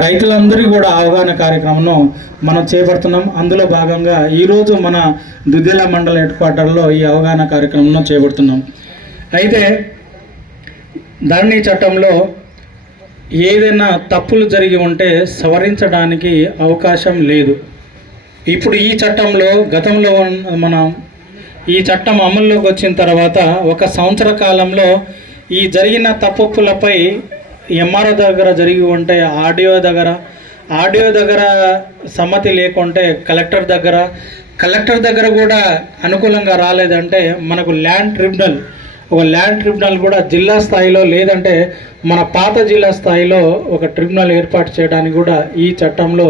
రైతులందరికీ కూడా అవగాహన కార్యక్రమంను మనం చేపడుతున్నాం. అందులో భాగంగా ఈరోజు మన దుద్దిల మండల హెడ్ క్వార్టర్లో ఈ అవగాహన కార్యక్రమంను చేపడుతున్నాం. అయితే ధరణి చట్టంలో ఏదైనా తప్పులు జరిగి ఉంటే సవరించడానికి అవకాశం లేదు. ఇప్పుడు ఈ చట్టంలో గతంలో మనం ఈ చట్టం అమల్లోకి వచ్చిన తర్వాత 1 సంవత్సర కాలంలో ఈ జరిగిన తప్పులపై ఎంఆర్ఓ దగ్గర జరిగి ఉంటే ఆర్డీఓ దగ్గర సమ్మతి లేకుంటే కలెక్టర్ దగ్గర కూడా అనుకూలంగా రాలేదంటే మనకు ల్యాండ్ ట్రిబ్యునల్ కూడా జిల్లా స్థాయిలో లేదంటే మన పాత జిల్లా స్థాయిలో ఒక ట్రిబ్యునల్ ఏర్పాటు చేయడానికి కూడా ఈ చట్టంలో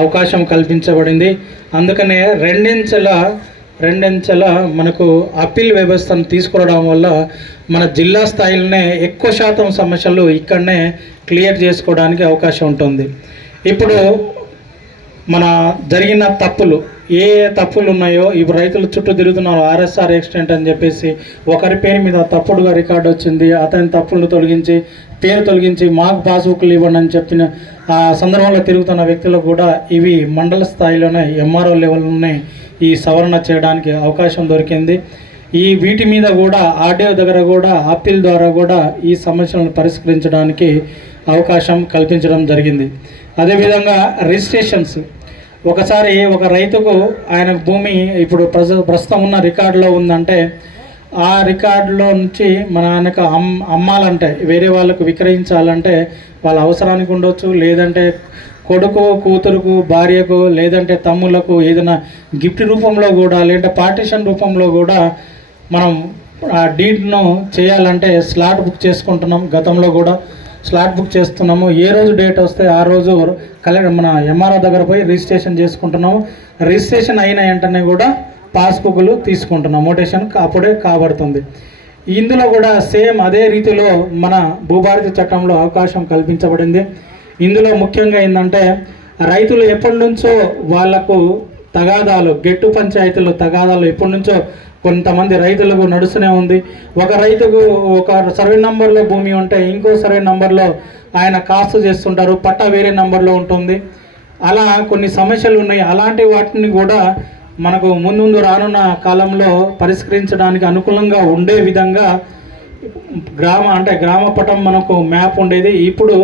అవకాశం కల్పించబడింది. అందుకనే రెండించెల మనకు అప్పీల్ వ్యవస్థను తీసుకురావడం వల్ల మన జిల్లా స్థాయిలోనే ఎక్కువ శాతం సమస్యలు ఇక్కడనే క్లియర్ చేసుకోవడానికి అవకాశం ఉంటుంది. ఇప్పుడు మన జరిగిన ఏ తప్పులు ఉన్నాయో ఇప్పుడు రైతులు చుట్టూ తిరుగుతున్నారు. ఆర్ఎస్ఆర్ యాక్సిడెంట్ అని చెప్పేసి ఒకరి పేరు మీద తప్పుడుగా రికార్డు వచ్చింది, అతని తప్పులను పేరు తొలగించి మాకు పాస్బుక్లు ఇవ్వండి అని చెప్పిన ఆ సందర్భంలో తిరుగుతున్న వ్యక్తులకు కూడా ఇవి మండల స్థాయిలోనే ఎంఆర్ఓ లెవెల్లోనే ఈ సవరణ చేయడానికి అవకాశం దొరికింది. వీటి మీద కూడా ఆర్డీఓ దగ్గర కూడా అప్పీల్ ద్వారా కూడా ఈ సమస్యలను పరిష్కరించడానికి అవకాశం కల్పించడం జరిగింది. అదేవిధంగా రిజిస్ట్రేషన్స్ ఒకసారి ఒక రైతుకు ఆయన భూమి ఇప్పుడు ప్రస్తుతం ఉన్న రికార్డులో ఉందంటే ఆ రికార్డులో నుంచి మన ఆయనకు అమ్మాలంటే వేరే వాళ్ళకు విక్రయించాలంటే వాళ్ళ అవసరానికి ఉండొచ్చు, లేదంటే కొడుకు కూతురుకు భార్యకు లేదంటే తమ్ములకు ఏదైనా గిఫ్ట్ రూపంలో కూడా లేదంటే పార్టీషన్ రూపంలో కూడా మనం ఆ డీడ్ను చేయాలంటే స్లాట్ బుక్ చేసుకుంటున్నాం. గతంలో కూడా స్లాట్ బుక్ చేస్తున్నాము. ఏ రోజు డేట్ వస్తే ఆ రోజు మన ఎంఆర్ఓ దగ్గర పోయి రిజిస్ట్రేషన్ చేసుకుంటున్నాము. రిజిస్ట్రేషన్ అయిన వెంటనే కూడా పాస్బుక్లు తీసుకుంటున్నాం. మోటేషన్ అప్పుడే కాబడుతుంది. ఇందులో కూడా సేమ్ అదే రీతిలో మన భూభారతి చట్టంలో అవకాశం కల్పించబడింది. ఇందులో ముఖ్యంగా ఏంటంటే రైతులు ఎప్పటి నుంచో వాళ్లకు గెట్టు పంచాయతీలో తగాదాలు ఎప్పటి నుంచో కొంతమంది రైతులకు నడుస్తూనే ఉంది. ఒక రైతుకు ఒక సర్వే నంబర్లో భూమి ఉంటే ఇంకో సర్వే నంబర్లో ఆయన కాస్తు చేస్తుంటారు, పట్టా వేరే నంబర్లో ఉంటుంది. అలా కొన్ని సమస్యలు ఉన్నాయి. అలాంటి వాటిని కూడా మనకు ముందు రానున్న కాలంలో పరిష్కరించడానికి అనుకూలంగా ఉండే విధంగా గ్రామ పటం మనకు మ్యాప్ ఉండేది. ఇప్పుడు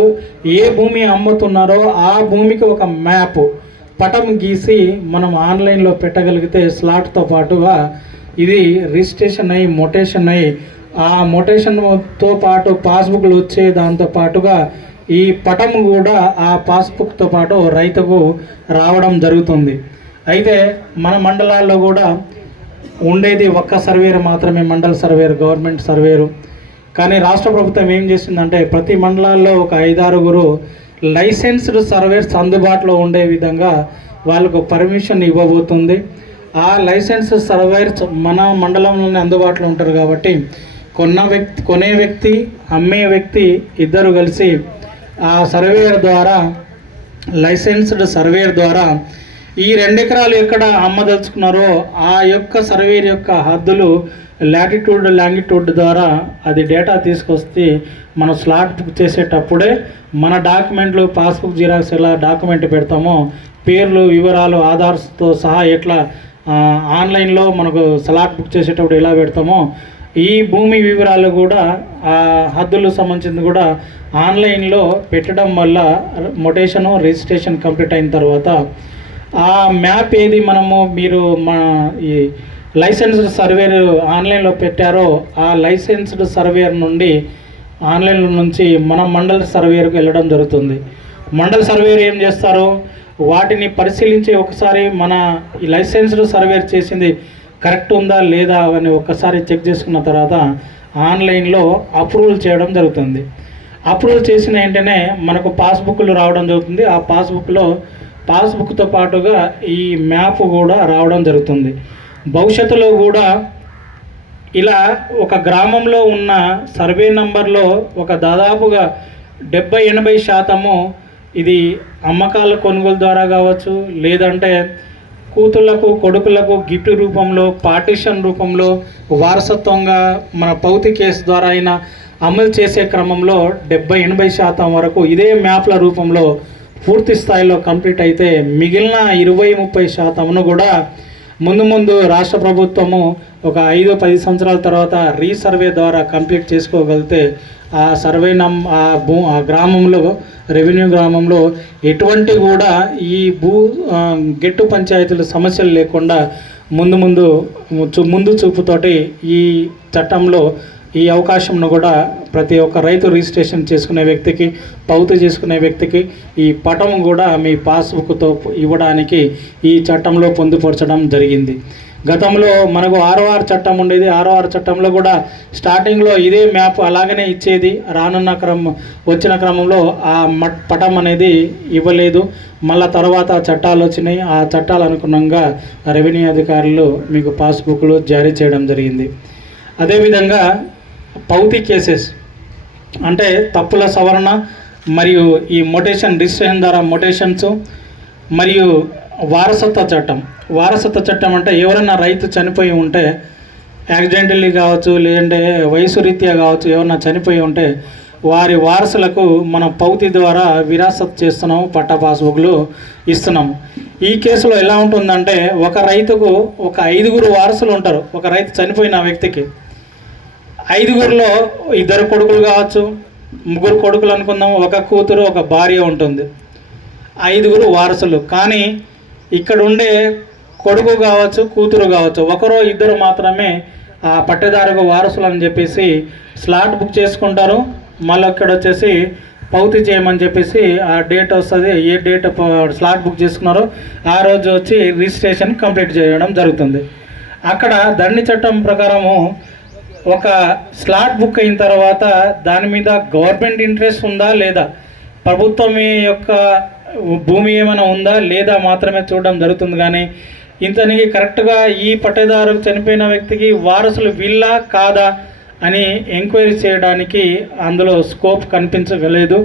ఏ భూమి అమ్ముతున్నారో ఆ భూమికి ఒక మ్యాప్ పటం గీసి మనం ఆన్లైన్లో పెట్టగలిగితే స్లాట్తో పాటుగా ఇది రిజిస్ట్రేషన్ అయ్యి మొటేషన్ అయ్యి ఆ మొటేషన్తో పాటు పాస్బుక్లు వచ్చే దాంతో పాటుగా ఈ పటం కూడా ఆ పాస్బుక్తో పాటు రైతుకు రావడం జరుగుతుంది. అయితే మన మండలాల్లో కూడా ఉండేది ఒక్క సర్వేరు మాత్రమే, మండల సర్వేరు, గవర్నమెంట్ సర్వేరు. కానీ రాష్ట్ర ప్రభుత్వం ఏం చేసిందంటే ప్రతి మండలాల్లో ఒక 5-6 లైసెన్స్డ్ సర్వేర్స్ అందుబాటులో ఉండే విధంగా వాళ్ళకు పర్మిషన్ ఇవ్వబోతుంది. ఆ లైసెన్స్డ్ సర్వేర్స్ మన మండలంలోనే అందుబాటులో ఉంటారు కాబట్టి కొనే వ్యక్తి అమ్మే వ్యక్తి ఇద్దరు కలిసి ఆ సర్వేయర్ ద్వారా లైసెన్స్డ్ సర్వేయర్ ద్వారా ఈ 2 ఎకరాలు ఎక్కడ అమ్మదలుచుకున్నారో ఆ యొక్క సర్వేర్ యొక్క హద్దులు లాటిట్యూడ్ లాంగిట్యూడ్ ద్వారా అది డేటా తీసుకొస్తే మనం స్లాట్ బుక్ చేసేటప్పుడే మన డాక్యుమెంట్లు పాస్బుక్ జిరాక్స్ ఎలా డాక్యుమెంట్ పెడతామో పేర్లు వివరాలు ఆధార్స్తో సహా ఎట్లా ఆన్లైన్లో మనకు స్లాట్ బుక్ చేసేటప్పుడు ఎలా పెడతామో ఈ భూమి వివరాలు కూడా ఆ హద్దులు సంబంధించింది కూడా ఆన్లైన్లో పెట్టడం వల్ల మొటేషను రిజిస్ట్రేషన్ కంప్లీట్ అయిన తర్వాత ఆ మ్యాప్ ఏది మీరు ఈ లైసెన్స్డ్ సర్వేర్ ఆన్లైన్లో పెట్టారో ఆ లైసెన్స్డ్ సర్వేర్ నుండి ఆన్లైన్లో నుంచి మన మండల సర్వేర్కి వెళ్ళడం జరుగుతుంది. మండల సర్వేర్ ఏం చేస్తారు, వాటిని పరిశీలించి ఒకసారి మన ఈ లైసెన్స్డ్ సర్వేర్ చేసింది కరెక్ట్ ఉందా లేదా అని ఒక్కసారి చెక్ చేసుకున్న తర్వాత ఆన్లైన్లో అప్రూవల్ చేయడం జరుగుతుంది. అప్రూవల్ చేసిన వెంటనే మనకు పాస్బుక్లు రావడం జరుగుతుంది. ఆ పాస్బుక్తో పాటుగా ఈ మ్యాప్ కూడా రావడం జరుగుతుంది. భవిష్యత్తులో కూడా ఇలా ఒక గ్రామంలో ఉన్న సర్వే నంబర్లో ఒక దాదాపుగా 70-80% ఇది అమ్మకాల కొనుగోలు ద్వారా కావచ్చు, లేదంటే కూతుళ్లకు కొడుకులకు గిఫ్ట్ రూపంలో పార్టీషన్ రూపంలో వారసత్వంగా మన పౌతి కేసు ద్వారా అయినా అమలు చేసే క్రమంలో 70-80% వరకు ఇదే మ్యాప్ల రూపంలో పూర్తి స్థాయిలో కంప్లీట్ అయితే మిగిలిన 20-30% కూడా ముందు రాష్ట్ర ప్రభుత్వము ఒక 5-10 సంవత్సరాల తర్వాత రీసర్వే ద్వారా కంప్లీట్ చేసుకోగలిగితే ఆ సర్వే ఆ గ్రామంలో రెవెన్యూ గ్రామంలో ఎటువంటి కూడా ఈ గెట్టు పంచాయతీల సమస్యలు లేకుండా ముందు చూపుతోటి ఈ చట్టంలో ఈ అవకాశంను కూడా ప్రతి ఒక్క రైతు రిజిస్ట్రేషన్ చేసుకునే వ్యక్తికి, పౌతు చేసుకునే వ్యక్తికి ఈ పటం కూడా మీ పాస్బుక్తో ఇవ్వడానికి ఈ చట్టంలో పొందుపరచడం జరిగింది. గతంలో మనకు 6R చట్టం ఉండేది. 6R చట్టంలో కూడా స్టార్టింగ్లో ఇదే మ్యాప్ అలాగనే ఇచ్చేది. వచ్చిన క్రమంలో ఆ పటం అనేది ఇవ్వలేదు. మళ్ళా తర్వాత చట్టాలు వచ్చినాయి. ఆ చట్టాలు అనుగుణంగా రెవెన్యూ అధికారులు మీకు పాస్బుక్లు జారీ చేయడం జరిగింది. అదేవిధంగా పౌతి కేసెస్ అంటే తప్పుల సవరణ మరియు ఈ రిజిస్ట్రేషన్ ద్వారా మొటేషన్స్ మరియు వారసత్వ చట్టం అంటే ఎవరైనా రైతు చనిపోయి ఉంటే యాక్సిడెంటల్లీ కావచ్చు, లేదంటే వయసు రీత్యా కావచ్చు, ఎవరైనా చనిపోయి ఉంటే వారి వారసులకు మనం పౌతి ద్వారా విరాసత్ చేస్తున్నాము, పట్టా పాస్బుక్లు ఇస్తున్నాము. ఈ కేసులో ఎలా ఉంటుందంటే ఒక రైతుకు ఒక 5 వారసులు ఉంటారు. ఒక రైతు చనిపోయిన వ్యక్తికి 5లో 2 కొడుకులు కావచ్చు, 3 కొడుకులు అనుకుందాం, ఒక కూతురు ఒక భార్య ఉంటుంది. 5 వారసులు. కానీ ఇక్కడ ఉండే కొడుకు కావచ్చు, కూతురు కావచ్చు, 1-2 మాత్రమే ఆ పట్టేదారుకు వారసులు అని చెప్పేసి స్లాట్ బుక్ చేసుకుంటారు. మళ్ళీ ఇక్కడ వచ్చేసి పౌతి చేయమని చెప్పేసి ఆ డేట్ వస్తుంది. ఏ డేట్ స్లాట్ బుక్ చేసుకున్నారో ఆ రోజు వచ్చి రిజిస్ట్రేషన్ కంప్లీట్ చేయడం జరుగుతుంది. అక్కడ దండి చట్టం ప్రకారము ఒక స్లాట్ బుక్ అయిన తర్వాత దాని మీద గవర్నమెంట్ ఇంట్రెస్ట్ ఉందా లేదా, ప్రభుత్వం యొక్క భూమి ఏమైనా ఉందా లేదా మాత్రమే చూడడం జరుగుతుంది. కానీ ఇంతనికి కరెక్ట్గా ఈ పట్టేదారు చనిపోయిన వ్యక్తికి వారసులు వీళ్ళా కాదా అని ఎంక్వైరీ చేయడానికి అందులో స్కోప్ కల్పించబడలేదు.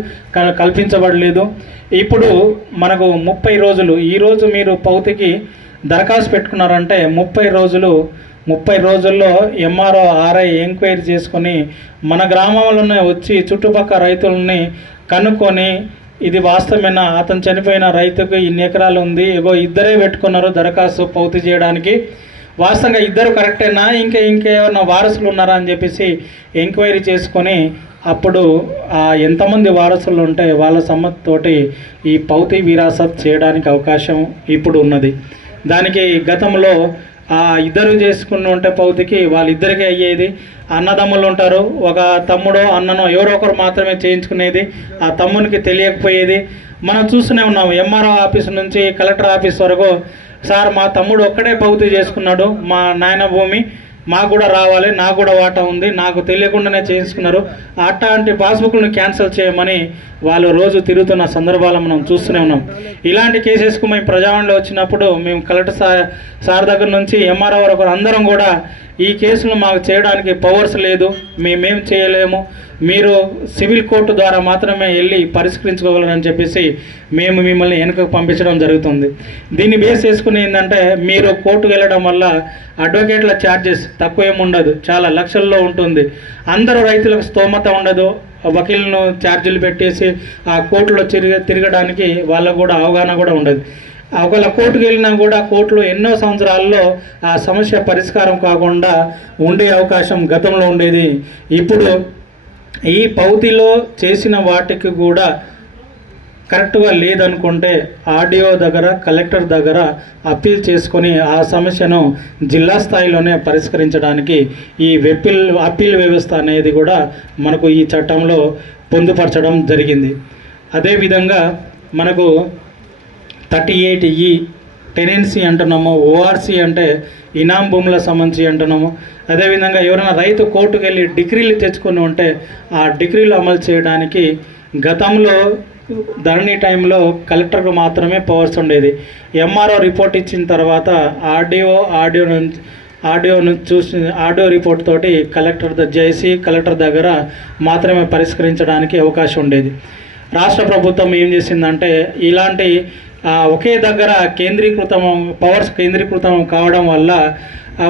ఇప్పుడు మనకు 30 రోజులు, ఈరోజు మీరు పౌతికి దరఖాస్తు పెట్టుకున్నారంటే 30 రోజుల్లో ఎంఆర్ఓ ఆర్ఐ ఎంక్వైరీ చేసుకొని మన గ్రామంలోనే వచ్చి చుట్టుపక్కల రైతులని కనుక్కొని ఇది వాస్తవమేనా, అతను చనిపోయిన రైతుకు ఇన్ని ఎకరాలు ఉంది, ఇద్దరే పెట్టుకున్నారు దరఖాస్తు పౌతి చేయడానికి, వాస్తవంగా ఇద్దరు కరెక్టేనా, ఇంకేమన్నా వారసులు ఉన్నారా అని చెప్పేసి ఎంక్వైరీ చేసుకొని అప్పుడు ఎంతమంది వారసులు ఉంటే వాళ్ళ సమ్మతితోటి ఈ పౌతి విరాసత్ చేయడానికి అవకాశం ఇప్పుడు ఉన్నది. దానికి గతంలో ఇద్దరు చేసుకుని ఉంటే పౌతికి వాళ్ళిద్దరికీ అయ్యేది. అన్నదమ్ములు ఉంటారు, ఒక తమ్ముడో అన్ననో ఎవరో ఒకరు మాత్రమే చేయించుకునేది. ఆ తమ్మునికి తెలియకపోయేది. మనం చూస్తూనే ఉన్నాం. ఎంఆర్ఓ ఆఫీస్ నుంచి కలెక్టర్ ఆఫీస్ వరకు, సార్ మా తమ్ముడు ఒక్కడే పౌతి చేసుకున్నాడు, మా నాయన భూమి మాకు కూడా రావాలి, నాకు కూడా వాటా ఉంది, నాకు తెలియకుండానే చేయించుకున్నారు, అట్లాంటి పాస్బుక్లను క్యాన్సిల్ చేయమని వాళ్ళు రోజు తిరుగుతున్న సందర్భాలు మనం చూస్తూనే ఉన్నాం. ఇలాంటి కేసెస్కు మేము ప్రజావాణిలో వచ్చినప్పుడు మేము కలెక్టర్ సార్ దగ్గర నుంచి ఎంఆర్ఓ వరకు అందరం కూడా ఈ కేసులు మాకు చేయడానికి పవర్స్ లేదు, మేమేం చేయలేము, మీరు సివిల్ కోర్టు ద్వారా మాత్రమే వెళ్ళి పరిష్కరించుకోగలరని చెప్పేసి మేము మిమ్మల్ని వెనుకకు పంపించడం జరుగుతుంది. దీన్ని బేస్ చేసుకుని ఏంటంటే మీరు కోర్టుకు వెళ్ళడం వల్ల అడ్వకేట్ల ఛార్జెస్ తక్కువ ఏమి ఉండదు, చాలా లక్షల్లో ఉంటుంది. అందరూ రైతులకు స్తోమత ఉండదు, వకీలను ఛార్జీలు పెట్టేసి ఆ కోర్టులో తిరగడానికి వాళ్ళకు కూడా అవగాహన కూడా ఉండదు. ఒకవేళ కోర్టుకు వెళ్ళినా కూడా కోర్టులో ఎన్నో సంవత్సరాల్లో ఆ సమస్య పరిష్కారం కాకుండా ఉండే అవకాశం గతంలో ఉండేది. ఇప్పుడు ఈ పౌతిలో చేసిన వాటికి కూడా కరెక్ట్గా లేదనుకుంటే ఆర్డీఓ దగ్గర, కలెక్టర్ దగ్గర అప్పీల్ చేసుకొని ఆ సమస్యను జిల్లా స్థాయిలోనే పరిష్కరించడానికి ఈ అప్పీల్ వ్యవస్థ అనేది కూడా మనకు ఈ చట్టంలో పొందుపరచడం జరిగింది. అదేవిధంగా మనకు 38E టెనెన్సీ అంటున్నాము, ఓఆర్సీ అంటే ఇనాం భూముల సంబంధించి అంటున్నాము. అదేవిధంగా ఎవరైనా రైతు కోర్టుకు వెళ్ళి డిగ్రీలు తెచ్చుకొని ఉంటే ఆ డిగ్రీలు అమలు చేయడానికి గతంలో ధరణి టైంలో కలెక్టర్కు మాత్రమే పవర్స్ ఉండేది. ఎంఆర్ఓ రిపోర్ట్ ఇచ్చిన తర్వాత ఆడియోను చూసి ఆడియో రిపోర్ట్ తోటి కలెక్టర్ దగ్గర మాత్రమే పరిష్కరించడానికి అవకాశం ఉండేది. రాష్ట్ర ప్రభుత్వం ఏం చేసిందంటే ఇలాంటి ఒకే దగ్గర పవర్స్ కేంద్రీకృతం కావడం వల్ల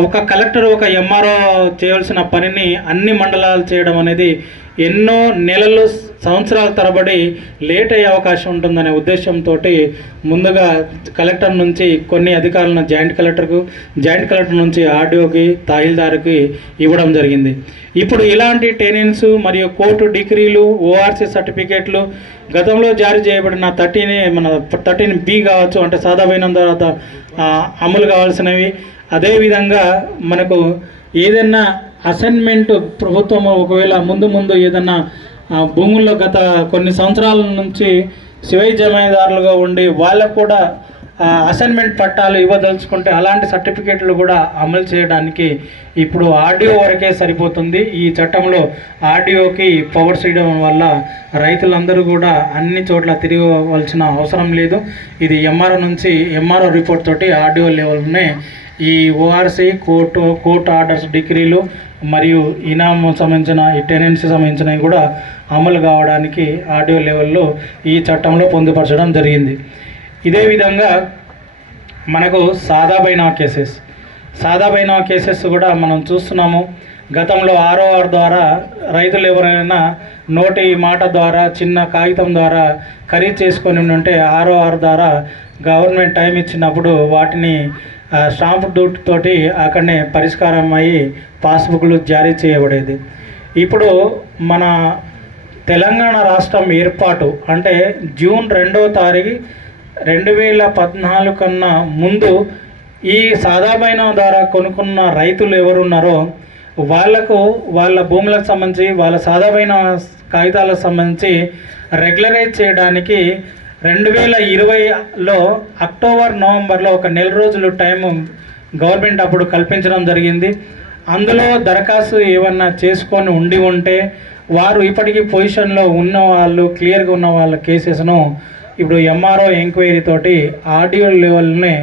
ఒక కలెక్టర్ ఒక ఎంఆర్ఓ చేయవలసిన పనిని అన్ని మండలాలు చేయడం అనేది ఎన్నో నెలలు సంవత్సరాల తరబడి లేట్ అయ్యే అవకాశం ఉంటుందనే ఉద్దేశంతో ముందుగా కలెక్టర్ నుంచి కొన్ని అధికారులను జాయింట్ కలెక్టర్ నుంచి ఆర్డీఓకి తహసీల్దార్కి ఇవ్వడం జరిగింది. ఇప్పుడు ఇలాంటి టెనెన్స్ మరియు కోర్టు డిగ్రీలు, ఓఆర్సీ సర్టిఫికేట్లు గతంలో జారీ చేయబడిన 13B కావచ్చు, అంటే సాదాబైనం తర్వాత అమలు కావాల్సినవి. అదేవిధంగా మనకు ఏదైనా అసైన్మెంట్ ప్రభుత్వం ఒకవేళ ముందు ఏదన్నా భూముల్లో గత కొన్ని సంవత్సరాల నుంచి శివై జమీదారులుగా ఉండి వాళ్ళకు కూడా అసైన్మెంట్ పట్టాలు ఇవ్వదలుచుకుంటే అలాంటి సర్టిఫికేట్లు కూడా అమలు చేయడానికి ఇప్పుడు ఆర్డీఓ వరకే సరిపోతుంది. ఈ చట్టంలో ఆర్డీఓకి పవర్స్ ఇవ్వడం వల్ల రైతులందరూ కూడా అన్ని చోట్ల తిరగవలసిన అవసరం లేదు. ఇది ఎంఆర్ఓ రిపోర్ట్ తోటి ఆర్డీఓ లెవెల్నే ఈ ఓఆర్సీ కోర్టు ఆర్డర్స్, డిగ్రీలు మరియు ఇనాము సంబంధించిన ఈ టెనెన్సీ సంబంధించినవి కూడా అమలు కావడానికి ఆర్డీఓ లెవెల్లో ఈ చట్టంలో పొందుపరచడం జరిగింది. ఇదే విధంగా మనకు సాదాబైనా కేసెస్ కూడా మనం చూస్తున్నాము. గతంలో ROR ద్వారా రైతులు ఎవరైనా నోటి మాట ద్వారా చిన్న కాగితం ద్వారా ఖరీదు చేసుకొని ఉంటే ROR ద్వారా గవర్నమెంట్ టైం ఇచ్చినప్పుడు వాటిని స్టాంప్ డ్యూటీ తోటి అక్కడనే పరిష్కారం అయ్యి పాస్బుక్లు జారీ చేయబడేది. ఇప్పుడు మన తెలంగాణ రాష్ట్రం ఏర్పాటు అంటే జూన్ 2వ తారీఖు 2014 కన్నా ముందు ఈ సాదాబైనా ద్వారా కొనుక్కున్న రైతులు ఎవరున్నారో వాళ్ళ భూములకు సంబంధించి వాళ్ళ సాదాబైనా కాగితాలకు సంబంధించి రెగ్యులరైజ్ చేయడానికి 2020లో అక్టోబర్, నవంబర్లో ఒక నెల రోజులు టైం గవర్నమెంట్ అప్పుడు కల్పించడం జరిగింది. అందులో దరఖాస్తు ఏమన్నా చేసుకొని ఉంటే వారు ఇప్పటికీ పొజిషన్లో ఉన్న వాళ్ళు, క్లియర్గా ఉన్న వాళ్ళ కేసెస్ను ఇప్పుడు ఎంఆర్ఓ ఎంక్వైరీ తోటి ఆర్డీఓ లెవెల్నే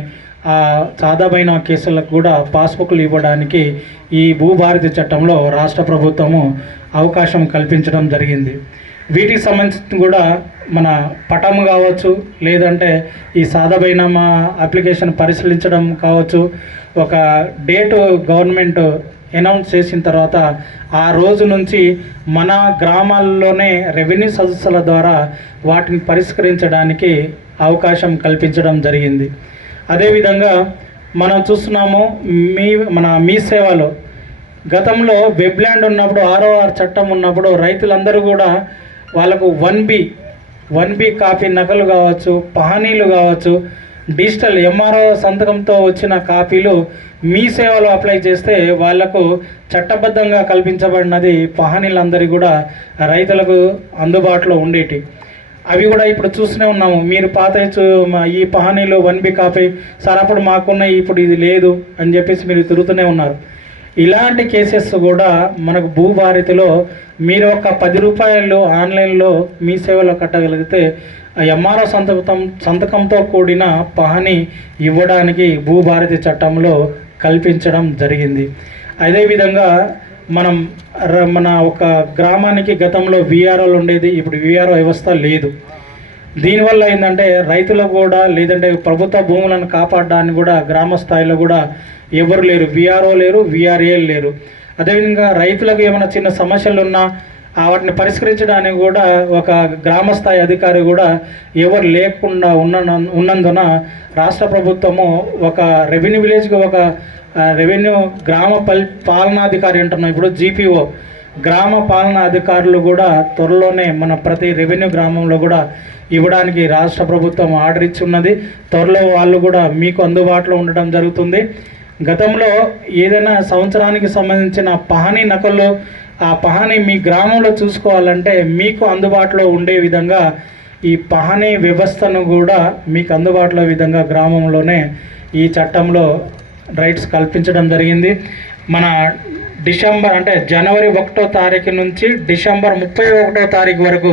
సాదాబైనా కేసులకు కూడా పాస్బుక్లు ఇవ్వడానికి ఈ భూభారతి చట్టంలో రాష్ట్ర ప్రభుత్వము అవకాశం కల్పించడం జరిగింది. వీటికి సంబంధించి కూడా మన పటము కావచ్చు, లేదంటే ఈ సాదాబైనా అప్లికేషన్ పరిశీలించడం కావచ్చు, ఒక డేటు గవర్నమెంట్ అనౌన్స్ చేసిన తర్వాత ఆ రోజు నుంచి మన గ్రామాల్లోనే రెవెన్యూ సదస్సుల ద్వారా వాటిని పరిష్కరించడానికి అవకాశం కల్పించడం జరిగింది. అదేవిధంగా మనం చూస్తున్నాము మీ సేవలో గతంలో వెబ్ల్యాండ్ ఉన్నప్పుడు ROR చట్టం ఉన్నప్పుడు రైతులందరూ కూడా వాళ్ళకు 1B కాపీ నకలు కావచ్చు, పహానీలు కావచ్చు, డిజిటల్ ఎంఆర్ఓ సంతకంతో వచ్చిన కాపీలు మీ సేవలో అప్లై చేస్తే వాళ్లకు చట్టబద్ధంగా కల్పించబడినది పహానీలందరికీ కూడా రైతులకు అందుబాటులో ఉండేటి. అవి కూడా ఇప్పుడు చూస్తూనే ఉన్నాము. మీరు పాత ఈ పహానీలు 1B కాపీ సార్ అప్పుడు మాకున్నాయి, ఇప్పుడు ఇది లేదు అని చెప్పేసి మీరు తిరుగుతూనే ఉన్నారు. ఇలాంటి కేసెస్ కూడా మనకు భూభారతిలో మీరు ఒక 10 రూపాయలు ఆన్లైన్లో మీ సేవలో కట్టగలిగితే ఎంఆర్ఓ సంతకంతో కూడిన పహానీ ఇవ్వడానికి భూభారతి చట్టంలో కల్పించడం జరిగింది. అదేవిధంగా మన ఒక గ్రామానికి గతంలో VROలు ఉండేది, ఇప్పుడు VRO వ్యవస్థ లేదు. దీనివల్ల ఏంటంటే రైతులకు కూడా, లేదంటే ప్రభుత్వ భూములను కాపాడడానికి కూడా గ్రామ స్థాయిలో కూడా ఎవరు లేరు, VRO లేరు, VRAలు లేరు. అదేవిధంగా రైతులకు ఏమైనా చిన్న సమస్యలు ఉన్నా వాటిని పరిష్కరించడానికి కూడా ఒక గ్రామ స్థాయి అధికారి కూడా ఎవరు లేకుండా ఉన్నందున రాష్ట్ర ప్రభుత్వము ఒక రెవెన్యూ విలేజ్కి ఒక రెవెన్యూ గ్రామ పాలనాధికారి అంటున్నాం, ఇప్పుడు GPO గ్రామ పాలనా అధికారులు కూడా త్వరలోనే మన ప్రతి రెవెన్యూ గ్రామంలో కూడా ఇవ్వడానికి రాష్ట్ర ప్రభుత్వం ఆర్డర్ ఇచ్చి ఉన్నది. త్వరలో వాళ్ళు కూడా మీకు అందుబాటులో ఉండడం జరుగుతుంది. గతంలో ఏదైనా సంవత్సరానికి సంబంధించిన పహానీ నకలు, ఆ పహానీ మీ గ్రామంలో చూసుకోవాలంటే మీకు అందుబాటులో ఉండే విధంగా ఈ పహానీ వ్యవస్థను కూడా మీకు అందుబాటులో విధంగా గ్రామంలోనే ఈ చట్టంలో రైట్స్ కల్పించడం జరిగింది. మన జనవరి 1వ తారీఖు నుంచి డిసెంబర్ 31వ తారీఖు వరకు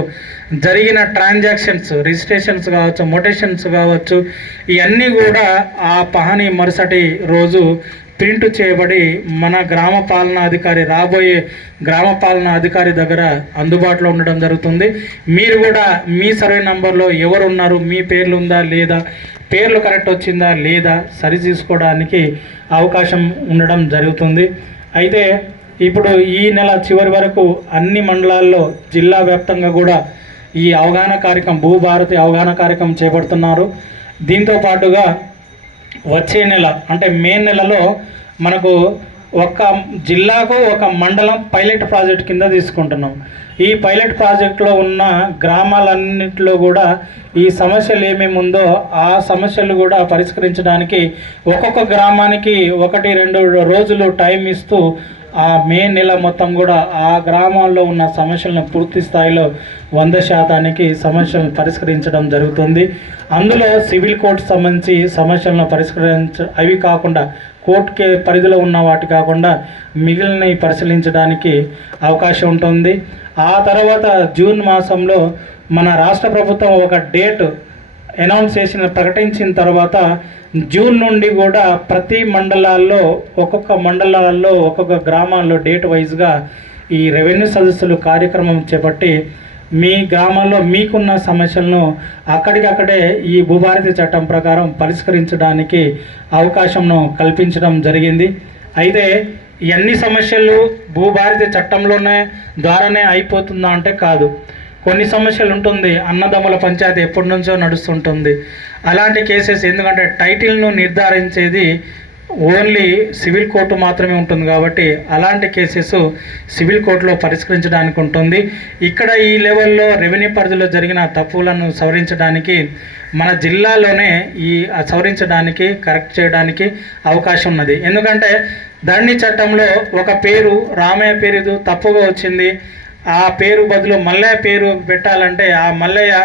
జరిగిన ట్రాన్సాక్షన్స్, రిజిస్ట్రేషన్స్ కావచ్చు, మొటేషన్స్ కావచ్చు, ఇవన్నీ కూడా ఆ పహానీ మరుసటి రోజు ప్రింట్ చేయబడి మన గ్రామ పాలనా అధికారి, రాబోయే గ్రామ పాలనా అధికారి దగ్గర అందుబాటులో ఉండడం జరుగుతుంది. మీరు కూడా మీ సర్వే నంబర్లో ఎవరు ఉన్నారు, మీ పేర్లు ఉందా లేదా, పేర్లు కరెక్ట్ వచ్చిందా లేదా సరి చేసుకోవడానికి అవకాశం ఉండడం జరుగుతుంది. అయితే ఇప్పుడు ఈ నెల చివరి వరకు అన్ని మండలాల్లో జిల్లా వ్యాప్తంగా కూడా ఈ అవగాహన కార్యక్రమం భూభారతి అవగాహన కార్యక్రమం చేపడుతున్నారు. దీంతో పాటుగా వచ్చే నెల అంటే మే నెలలో మనకు ఒక జిల్లాకు ఒక మండలం పైలట్ ప్రాజెక్ట్ కింద తీసుకుంటున్నాం. ఈ పైలట్ ప్రాజెక్టులో ఉన్న గ్రామాలన్నింటిలో కూడా ఈ సమస్యలు ఏమేమి ఉందో ఆ సమస్యలు కూడా పరిష్కరించడానికి ఒక్కొక్క గ్రామానికి 1-2 రోజులు టైం ఇస్తూ ఆ మే నెల మొత్తం కూడా ఆ గ్రామాల్లో ఉన్న సమస్యలను పూర్తి స్థాయిలో 100% సమస్యలను పరిష్కరించడం జరుగుతుంది. అందులో సివిల్ కోర్టు సంబంధించి సమస్యలను అవి కాకుండా కోర్టుకి పరిధిలో ఉన్న వాటి కాకుండా మిగిలినవి పరిశీలించడానికి అవకాశం ఉంటుంది. ఆ తర్వాత జూన్ మాసంలో మన రాష్ట్ర ప్రభుత్వం ఒక డేట్ అనౌన్స్ ప్రకటించిన తర్వాత జూన్ నుండి కూడా ప్రతి మండలాల్లో ఒక్కొక్క గ్రామాల్లో డేట్ వైజ్గా ఈ రెవెన్యూ సదస్సులు కార్యక్రమం చేపట్టి మీ గ్రామాల్లో మీకున్న సమస్యలను అక్కడికక్కడే ఈ భూభారతి చట్టం ప్రకారం పరిష్కరించడానికి అవకాశంను కల్పించడం జరిగింది. అయితే ఇవన్నీ సమస్యలు భూభారతి చట్టంలోనే ద్వారానే అయిపోతుందా అంటే కాదు. కొన్ని సమస్యలు ఉంటుంది, అన్నదమ్ముల పంచాయతీ ఎప్పటి నుంచో నడుస్తుంటుంది. అలాంటి కేసెస్ ఎందుకంటే టైటిల్ను నిర్ధారించేది ఓన్లీ సివిల్ కోర్టు మాత్రమే ఉంటుంది కాబట్టి అలాంటి కేసెస్ సివిల్ కోర్టులో పరిష్కరించడానికి ఉంటుంది. ఇక్కడ ఈ లెవెల్లో రెవెన్యూ పరిధిలో జరిగిన తప్పులను సవరించడానికి మన జిల్లాలోనే సవరించడానికి కరెక్ట్ చేయడానికి అవకాశం ఉన్నది. ఎందుకంటే దండి చట్టంలో ఒక పేరు రామయ్య పేరు తప్పుగా వచ్చింది, ఆ పేరు బదులు మల్లయ్య పేరు పెట్టాలంటే ఆ మల్లయ్య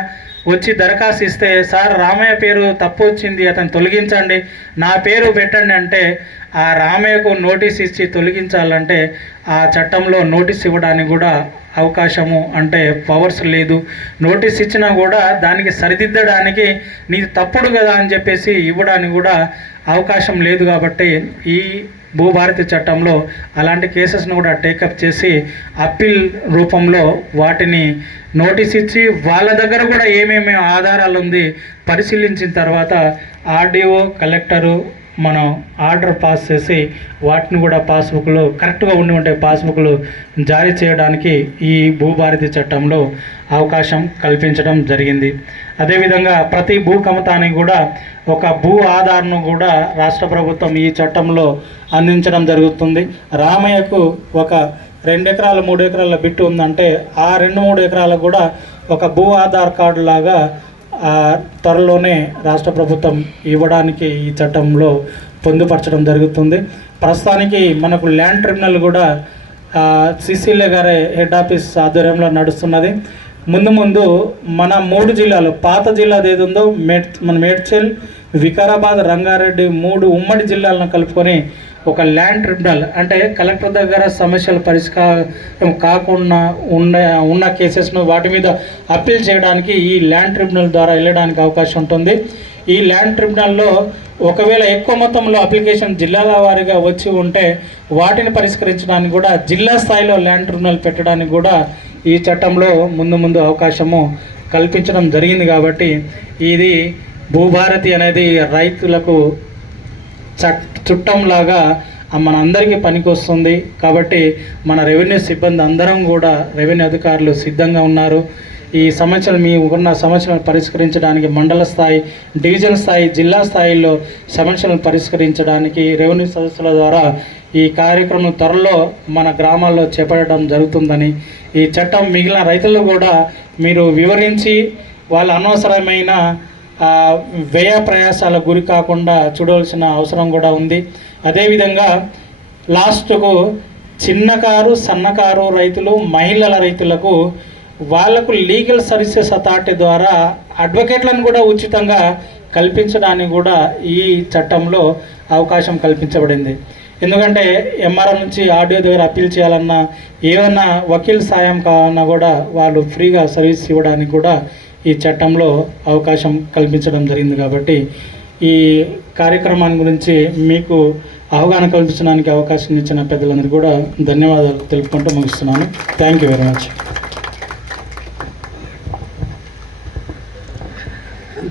వచ్చి దరఖాస్తు ఇస్తే సార్ రామయ్య పేరు తప్పు వచ్చింది, అతను తొలగించండి, నా పేరు పెట్టండి అంటే ఆ రామయ్యకు నోటీస్ ఇచ్చి తొలగించాలంటే ఆ చట్టంలో నోటీస్ ఇవ్వడానికి కూడా అవకాశము అంటే పవర్స్ లేదు. నోటీస్ ఇచ్చినా కూడా దానికి సరిదిద్దడానికి నీది తప్పుడు కదా అని చెప్పేసి ఇవ్వడానికి కూడా అవకాశం లేదు. కాబట్టి ఈ భూభారతి చట్టంలో అలాంటి కేసెస్ను కూడా టేకప్ చేసి అప్పీల్ రూపంలో వాటిని నోటీస్ ఇచ్చి వాళ్ళ దగ్గర కూడా ఏమేమి ఆధారాలు ఉంది పరిశీలించిన తర్వాత ఆర్డీఓ కలెక్టరు మనం ఆర్డర్ పాస్ చేసి వాటిని కూడా పాస్బుక్లు కరెక్ట్గా ఉంటే పాస్బుక్లు జారీ చేయడానికి ఈ భూభారతి చట్టంలో అవకాశం కల్పించడం జరిగింది. అదేవిధంగా ప్రతి భూ కమతానికి కూడా ఒక భూ ఆధార్ను కూడా రాష్ట్ర ప్రభుత్వం ఈ చట్టంలో అందించడం జరుగుతుంది. రామయ్యకు ఒక 2 ఎకరాలు 3 ఎకరాల బిట్టు ఉందంటే ఆ 2-3 ఎకరాలకు కూడా ఒక భూ ఆధార్ కార్డు లాగా త్వరలోనే రాష్ట్ర ప్రభుత్వం ఇవ్వడానికి ఈ చట్టంలో పొందుపరచడం జరుగుతుంది. ప్రస్తుతానికి మనకు ల్యాండ్ ట్రిబ్యునల్ కూడా సిసిఎల్ఏ గారి హెడ్ ఆఫీస్ ఆధ్వర్యంలో నడుస్తున్నది. ముందు మన 3 జిల్లాలు పాత జిల్లాది ఏది ఉందో మన మేడ్చల్, వికారాబాద్, రంగారెడ్డి 3 ఉమ్మడి జిల్లాలను కలుపుకొని ఒక ల్యాండ్ ట్రిబ్యునల్ అంటే కలెక్టర్ దగ్గర సమస్యలు పరిష్కారం కాకుండా ఉన్న కేసెస్ను వాటి మీద అప్పీల్ చేయడానికి ఈ ల్యాండ్ ట్రిబ్యునల్ ద్వారా వెళ్ళడానికి అవకాశం ఉంటుంది. ఈ ల్యాండ్ ట్రిబ్యునల్లో ఒకవేళ ఎక్కువ మొత్తంలో అప్లికేషన్ జిల్లాల వారీగా వచ్చి ఉంటే వాటిని పరిష్కరించడానికి కూడా జిల్లా స్థాయిలో ల్యాండ్ ట్రిబ్యునల్ పెట్టడానికి కూడా ఈ చట్టంలో ముందు అవకాశము కల్పించడం జరిగింది. కాబట్టి ఇది భూభారతి అనేది రైతులకు చుట్టంలాగా మనందరికీ పనికి వస్తుంది. కాబట్టి మన రెవెన్యూ సిబ్బంది అందరం కూడా రెవెన్యూ అధికారులు సిద్ధంగా ఉన్నారు. ఈ సమస్యలు ఉన్న సమస్యలను పరిష్కరించడానికి మండల స్థాయి, డివిజన్ స్థాయి, జిల్లా స్థాయిలో సమస్యలను పరిష్కరించడానికి రెవెన్యూ సదస్సుల ద్వారా ఈ కార్యక్రమం త్వరలో మన గ్రామాల్లో చేపట్టడం జరుగుతుందని, ఈ చట్టం మిగిలిన రైతులు కూడా మీరు వివరించి వాళ్ళ అనవసరమైన వ్యయ ప్రయాసాలకు గురి కాకుండా చూడవలసిన అవసరం కూడా ఉంది. అదేవిధంగా లాస్ట్కు చిన్నకారు, సన్నకారు రైతులు, మహిళల రైతులకు వాళ్లకు లీగల్ సర్వీసెస్ అథారిటీ ద్వారా అడ్వకేట్లను కూడా ఉచితంగా కల్పించడానికి కూడా ఈ చట్టంలో అవకాశం కల్పించబడింది. ఎందుకంటే ఎంఆర్ఓ నుంచి ఆర్డీఓ దగ్గర అప్పీల్ చేయాలన్నా ఏమన్నా వకీల్ సాయం కావాలన్నా కూడా వాళ్ళు ఫ్రీగా సర్వీస్ ఇవ్వడానికి కూడా ఈ చట్టంలో అవకాశం కల్పించడం జరిగింది. కాబట్టి ఈ కార్యక్రమాన్ని గురించి మీకు అవగాహన కల్పించడానికి అవకాశం ఇచ్చిన పెద్దలందరికీ కూడా ధన్యవాదాలు తెలుపుకుంటూ ముగిస్తున్నాను. Thank you very much.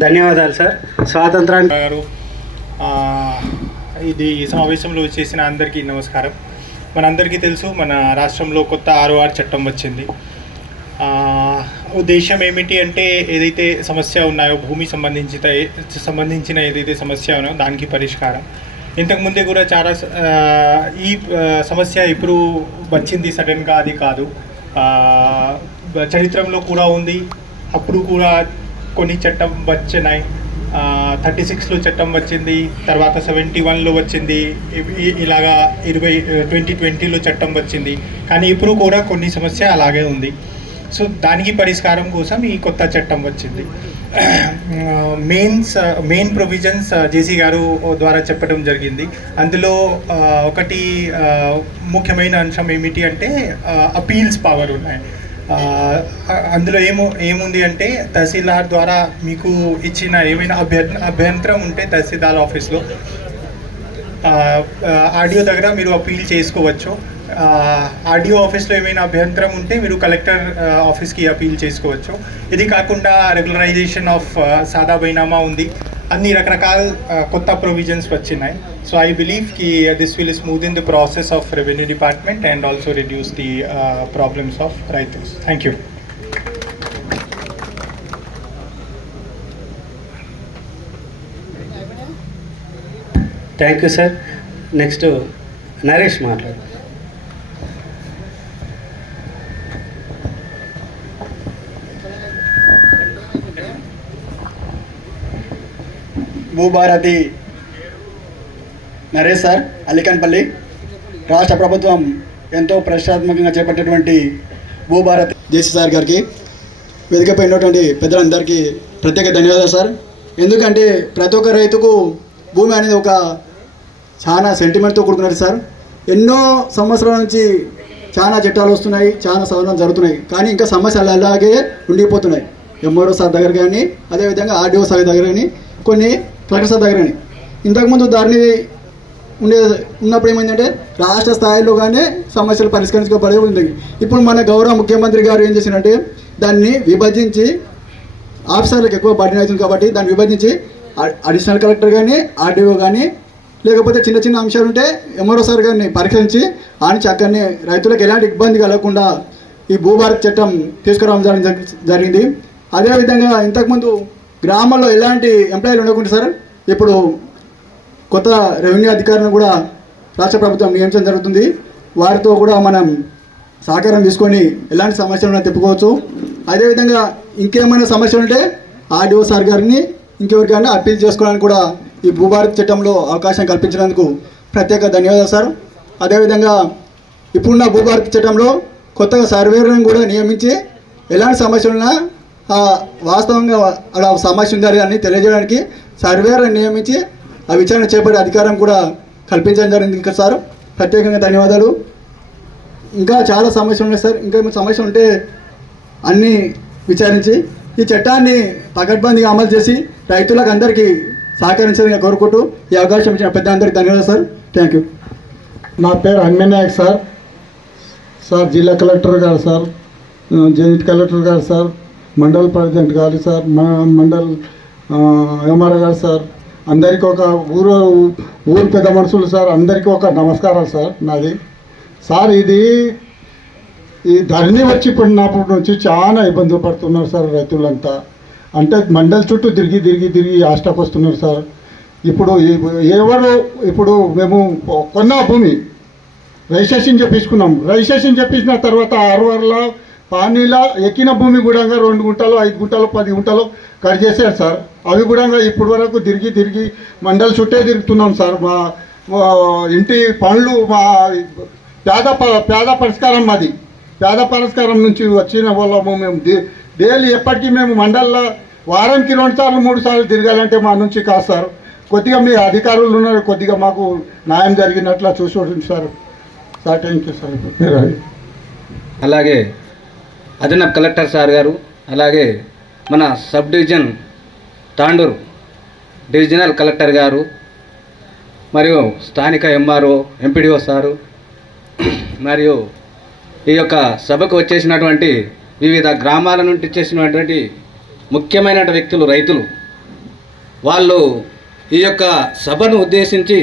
ధన్యవాదాలు సార్. స్వాతంత్రాన్ని గారు ఈ సమావేశంలో చేసిన అందరికీ నమస్కారం. మనందరికీ తెలుసు మన రాష్ట్రంలో కొత్త ROR చట్టం వచ్చింది. ఉద్దేశం ఏమిటి అంటే ఏదైతే సమస్య ఉన్నాయో భూమి సంబంధించిన ఏదైతే సమస్య ఉన్నాయో దానికి పరిష్కారం. ఇంతకుముందే కూడా చాలా ఈ సమస్య ఇప్పుడు వచ్చింది, సడన్గా అది కాదు, చరిత్రలో కూడా ఉంది. అప్పుడు కూడా కొన్ని చట్టం వచ్చినాయి. 36లో చట్టం వచ్చింది, తర్వాత 71లో వచ్చింది, ఇలాగా 2020లో చట్టం వచ్చింది. కానీ ఇప్పుడు కూడా కొన్ని సమస్య అలాగే ఉంది. సో దానికి పరిష్కారం కోసం ఈ కొత్త చట్టం వచ్చింది. మెయిన్ ప్రొవిజన్స్ జేసీ గారు ద్వారా చెప్పడం జరిగింది. అందులో ఒకటి ముఖ్యమైన అంశం ఏమిటి అంటే అపీల్స్ పవర్ ఉన్నాయి. అందులో ఏముంది అంటే తహసీల్దార్ ద్వారా మీకు ఇచ్చిన ఏమైనా అభ్యంతరం ఉంటే తహసీల్దార్ ఆఫీస్లో ఆర్డీఓ దగ్గర మీరు అపీల్ చేసుకోవచ్చు. ఆర్డీఓ ఆఫీస్లో ఏమైనా అభ్యంతరం ఉంటే మీరు కలెక్టర్ ఆఫీస్కి అపీల్ చేసుకోవచ్చు. ఇది కాకుండా రెగ్యులరైజేషన్ ఆఫ్ సాదా బైనామా ఉంది. అన్ని రకరకాల కొత్త ప్రొవిజన్స్ వచ్చినాయి. సో ఐ బిలీవ్ కి this will smooth in the process of revenue department and also reduce the problems of రైతుస్. Thank you. Thank you sir. Next Naresh మాట్లాడు. భూభారతి నరేష్ సార్, అలికాన్పల్లి. రాష్ట్ర ప్రభుత్వం ఎంతో ప్రతిష్టాత్మకంగా చేపట్టినటువంటి భూభారతి జేసీ సార్ గారికి, వేదికపై ఉన్నటువంటి పెద్దలందరికీ ప్రత్యేక ధన్యవాదాలు సార్. ఎందుకంటే ప్రతి ఒక్క రైతుకు భూమి అనేది ఒక చాలా సెంటిమెంట్తో కూడుకున్నది సార్. ఎన్నో సంవత్సరాల నుంచి చాలా చట్టాలు వస్తున్నాయి, చాలా సవరణలు జరుగుతున్నాయి, కానీ ఇంకా సమస్యలు అలాగే ఉండిపోతున్నాయి. ఎంఆర్ఓ సార్ దగ్గర కానీ, అదేవిధంగా ఆర్డీఓ సార్ దగ్గర కానీ, కొన్ని కలెక్టర్ సార్ దగ్గర కానీ. ఇంతకుముందు దారిని ఉన్నప్పుడు ఏమైందంటే రాష్ట్ర స్థాయిలో కానీ సమస్యలు పరిష్కరించుకోబడి ఉండేవి. ఇప్పుడు మన గౌరవ ముఖ్యమంత్రి గారు ఏం చేసినంటే దాన్ని విభజించి, ఆఫీసర్లకు ఎక్కువ బర్డెన్ అవుతుంది కాబట్టి దాన్ని విభజించి అడిషనల్ కలెక్టర్ కానీ, ఆర్డీఓ కానీ, లేకపోతే చిన్న చిన్న అంశాలు ఉంటే ఎంఆర్ఓ సార్ గారిని పరీక్షించి ఆనించి అక్కడిని రైతులకు ఎలాంటి ఇబ్బంది కలగకుండా ఈ భూభారత్ చట్టం తీసుకురావడం జరిగింది. అదేవిధంగా ఇంతకుముందు గ్రామాల్లో ఎలాంటి ఎంప్లాయీలు ఉండకుండా సార్ ఇప్పుడు కొత్త రెవెన్యూ అధికారులను కూడా రాష్ట్ర ప్రభుత్వం నియమించడం జరుగుతుంది. వారితో కూడా మనం సహకారం తీసుకొని ఎలాంటి సమస్యలు ఉన్నా చెప్పుకోవచ్చు. అదేవిధంగా ఇంకేమైనా సమస్యలు ఉంటే ఆర్డీఓ సార్ గారిని ఇంకెవరికైనా అప్పీల్ చేసుకోవడానికి కూడా ఈ భూభారత్ చట్టంలో అవకాశం కల్పించినందుకు ప్రత్యేక ధన్యవాదాలు సార్. అదేవిధంగా ఇప్పుడున్న భూభారత్ చట్టంలో కొత్తగా సర్వేయర్లను కూడా నియమించి ఎలాంటి సమస్యలున్నా వాస్తవంగా అలా సమస్య ఉందని అని తెలియజేయడానికి సర్వేయర్లను నియమించి ఆ విచారణ చేపట్టే అధికారం కూడా కల్పించడం జరిగింది సార్. ప్రత్యేకంగా ధన్యవాదాలు. ఇంకా చాలా సమస్యలు ఉన్నాయి సార్. ఇంకా ఏమైనా సమస్యలు ఉంటే అన్నీ విచారించి ఈ చట్టాన్ని పకడ్బందీగా అమలు చేసి రైతులకు అందరికీ సహకరించాలని కోరుకుంటూ ఈ అవకాశం ఇచ్చిన పెద్ద అందరికీ ధన్యవాదాలు సార్. Thank you. నా పేరు హన్మనాయక్ సార్. సార్ జిల్లా కలెక్టర్ గారు సార్, జాయింట్ కలెక్టర్ గారు సార్, మండల్ ప్రెసిడెంట్ గారు సార్, మండల్ ఎంఆర్ఓ గారు సార్, అందరికీ ఒక ఊరు పెద్ద మనుషులు సార్, అందరికీ ఒక నమస్కారాలు సార్. నాది సార్ ఈ ధరణి వచ్చి పడినప్పటి నుంచి చాలా ఇబ్బందులు పడుతున్నారు సార్ రైతులంతా. అంటే మండల్ చుట్టూ తిరిగి ఆస్టాకు వస్తున్నారు సార్. ఇప్పుడు మేము కొన్న భూమి రిజిస్ట్రేషన్ చెప్పించుకున్నాం. రిజిస్ట్రేషన్ చెప్పించిన తర్వాత 6 వారాల పానీలా ఎక్కిన భూమి కూడా 2 గుంటలు 5 గుంటలు 10 గుంటలు కట్ చేశారు సార్. అవి కూడా ఇప్పటి వరకు తిరిగి మండల్ చుట్టే తిరుగుతున్నాం సార్. మా ఇంటి పనులు, మా పేద పరిష్కారం, మాది పేద పరిష్కారం నుంచి వచ్చిన వాళ్ళము. మేము డైలీ ఎప్పటికీ మేము మండల్లో వారానికి 2 సార్లు 3 సార్లు తిరగాలంటే మా నుంచి కాదు సార్. కొద్దిగా మీ అధికారులు ఉన్నారు, కొద్దిగా మాకు న్యాయం జరిగినట్లా చూసి సార్. Thank you sir. అలాగే అదనపు కలెక్టర్ సార్ గారు, అలాగే మన sub division Tandur divisional collector గారు, మరియు స్థానిక ఎంఆర్ఓ ఎంపీడీఓ సారు, మరియు ఈ యొక్క సభకు వచ్చేసినటువంటి వివిధ గ్రామాల నుండి వచ్చేసినటువంటి ముఖ్యమైన వ్యక్తులు, రైతులు, వాళ్ళు ఈ యొక్క సభను ఉద్దేశించి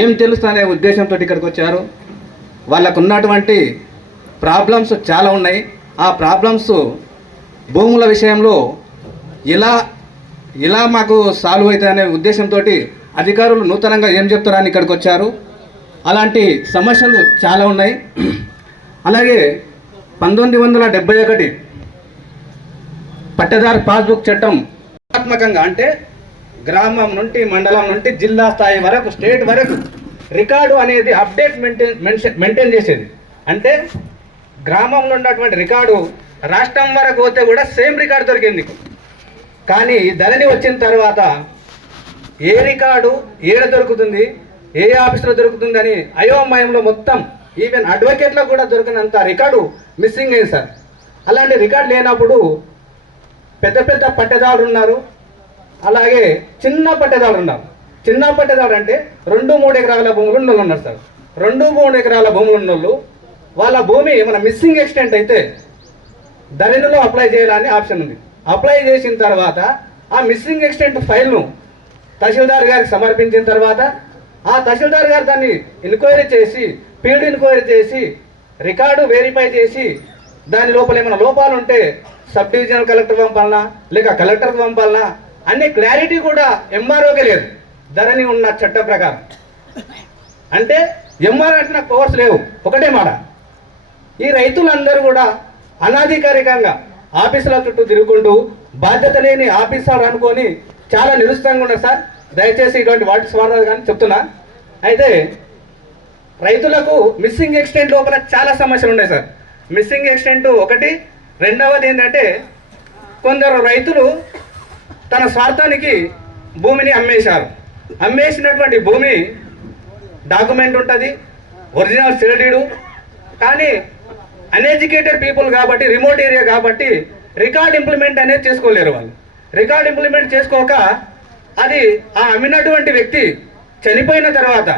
ఏం తెలుస్తా అనే ఉద్దేశంతో ఇక్కడికి వచ్చారు. వాళ్ళకు ఉన్నటువంటి ప్రాబ్లమ్స్ చాలా ఉన్నాయి. ఆ ప్రాబ్లమ్స్ భూముల విషయంలో ఇలా మాకు సాల్వ్ అవుతుంది అనే ఉద్దేశంతో అధికారులు నూతనంగా ఏం చెప్తారని ఇక్కడికి వచ్చారు. అలాంటి సమస్యలు చాలా ఉన్నాయి. అలాగే 1971 పట్టదారు పాస్బుక్ చట్టం ఆత్మకంగా అంటే గ్రామం నుండి మండలం నుండి జిల్లా స్థాయి వరకు స్టేట్ వరకు రికార్డు అనేది అప్డేట్ మెయింటైన్ చేసేది. అంటే గ్రామంలో ఉన్నటువంటి రికార్డు రాష్ట్రం వరకు పోతే కూడా సేమ్ రికార్డు దొరికింది. కానీ ధరణి వచ్చిన తర్వాత ఏ రికార్డు ఏడ దొరుకుతుంది, ఏ ఆఫీసులో దొరుకుతుంది అని అయోమయంలో మొత్తం ఈవెన్ అడ్వకేట్లో కూడా దొరికినంత రికార్డు మిస్సింగ్ అయింది సార్. అలాంటి రికార్డు లేనప్పుడు పెద్ద పెద్ద పట్టేదారులు ఉన్నారు, అలాగే చిన్న పట్టేదారులు ఉన్నారు. చిన్న పట్టేదారు అంటే 2-3 ఎకరాల భూములు ఉన్న వాళ్ళు ఉన్నారు సార్. 2-3 ఎకరాల భూములు ఉన్న వాళ్ళు వాళ్ళ భూమి మన మిస్సింగ్ ఎక్స్టెంట్ అయితే ధరణిలో అప్లై చేయాలని ఆప్షన్ ఉంది. అప్లై చేసిన తర్వాత ఆ మిస్సింగ్ ఎక్స్టెంట్ ఫైల్ను తహసీల్దార్ గారికి సమర్పించిన తర్వాత ఆ తహసీల్దార్ గారు దాన్ని ఎంక్వైరీ చేసి ఫీల్డ్ ఎంక్వైరీ చేసి రికార్డు వెరిఫై చేసి దాని లోపల ఏమైనా లోపాలు ఉంటే సబ్ డివిజనల్ కలెక్టర్ పంపాలనా లేక కలెక్టర్కి పంపాలనా అనే క్లారిటీ కూడా ఎంఆర్ఓకే లేదు ధరణి ఉన్న చట్టం ప్రకారం. అంటే ఎంఆర్ఓ అంటే నాకు పవర్స్ లేవు. ఒకటే మాట, ఈ రైతులందరూ కూడా అనాధికారికంగా ఆఫీసుల చుట్టూ తిరుగుకుంటూ బాధ్యత లేని ఆఫీసర్ అనుకొని చాలా నిరుత్సాహంగా ఉన్నారు సార్. దయచేసి ఇటువంటి వాటి స్వార్థాలు కానీ చెప్తున్నా. అయితే రైతులకు మిస్సింగ్ ఎక్స్టెంట్ లోపల చాలా సమస్యలు ఉన్నాయి సార్. మిస్సింగ్ ఎక్స్టెంట్ ఒకటి. రెండవది ఏంటంటే కొందరు రైతులు తన స్వార్థానికి భూమిని అమ్మేశారు. అమ్మేసినటువంటి భూమి డాక్యుమెంట్ ఉంటుంది, ఒరిజినల్ షెల్డీడు. కానీ అన్ఎడ్యుకేటెడ్ పీపుల్ కాబట్టి, రిమోట్ ఏరియా కాబట్టి రికార్డ్ ఇంప్లిమెంట్ అనేది చేసుకోలేరు వాళ్ళు. రికార్డ్ ఇంప్లిమెంట్ చేసుకోక అది ఆ అమ్మినటువంటి వ్యక్తి చనిపోయిన తర్వాత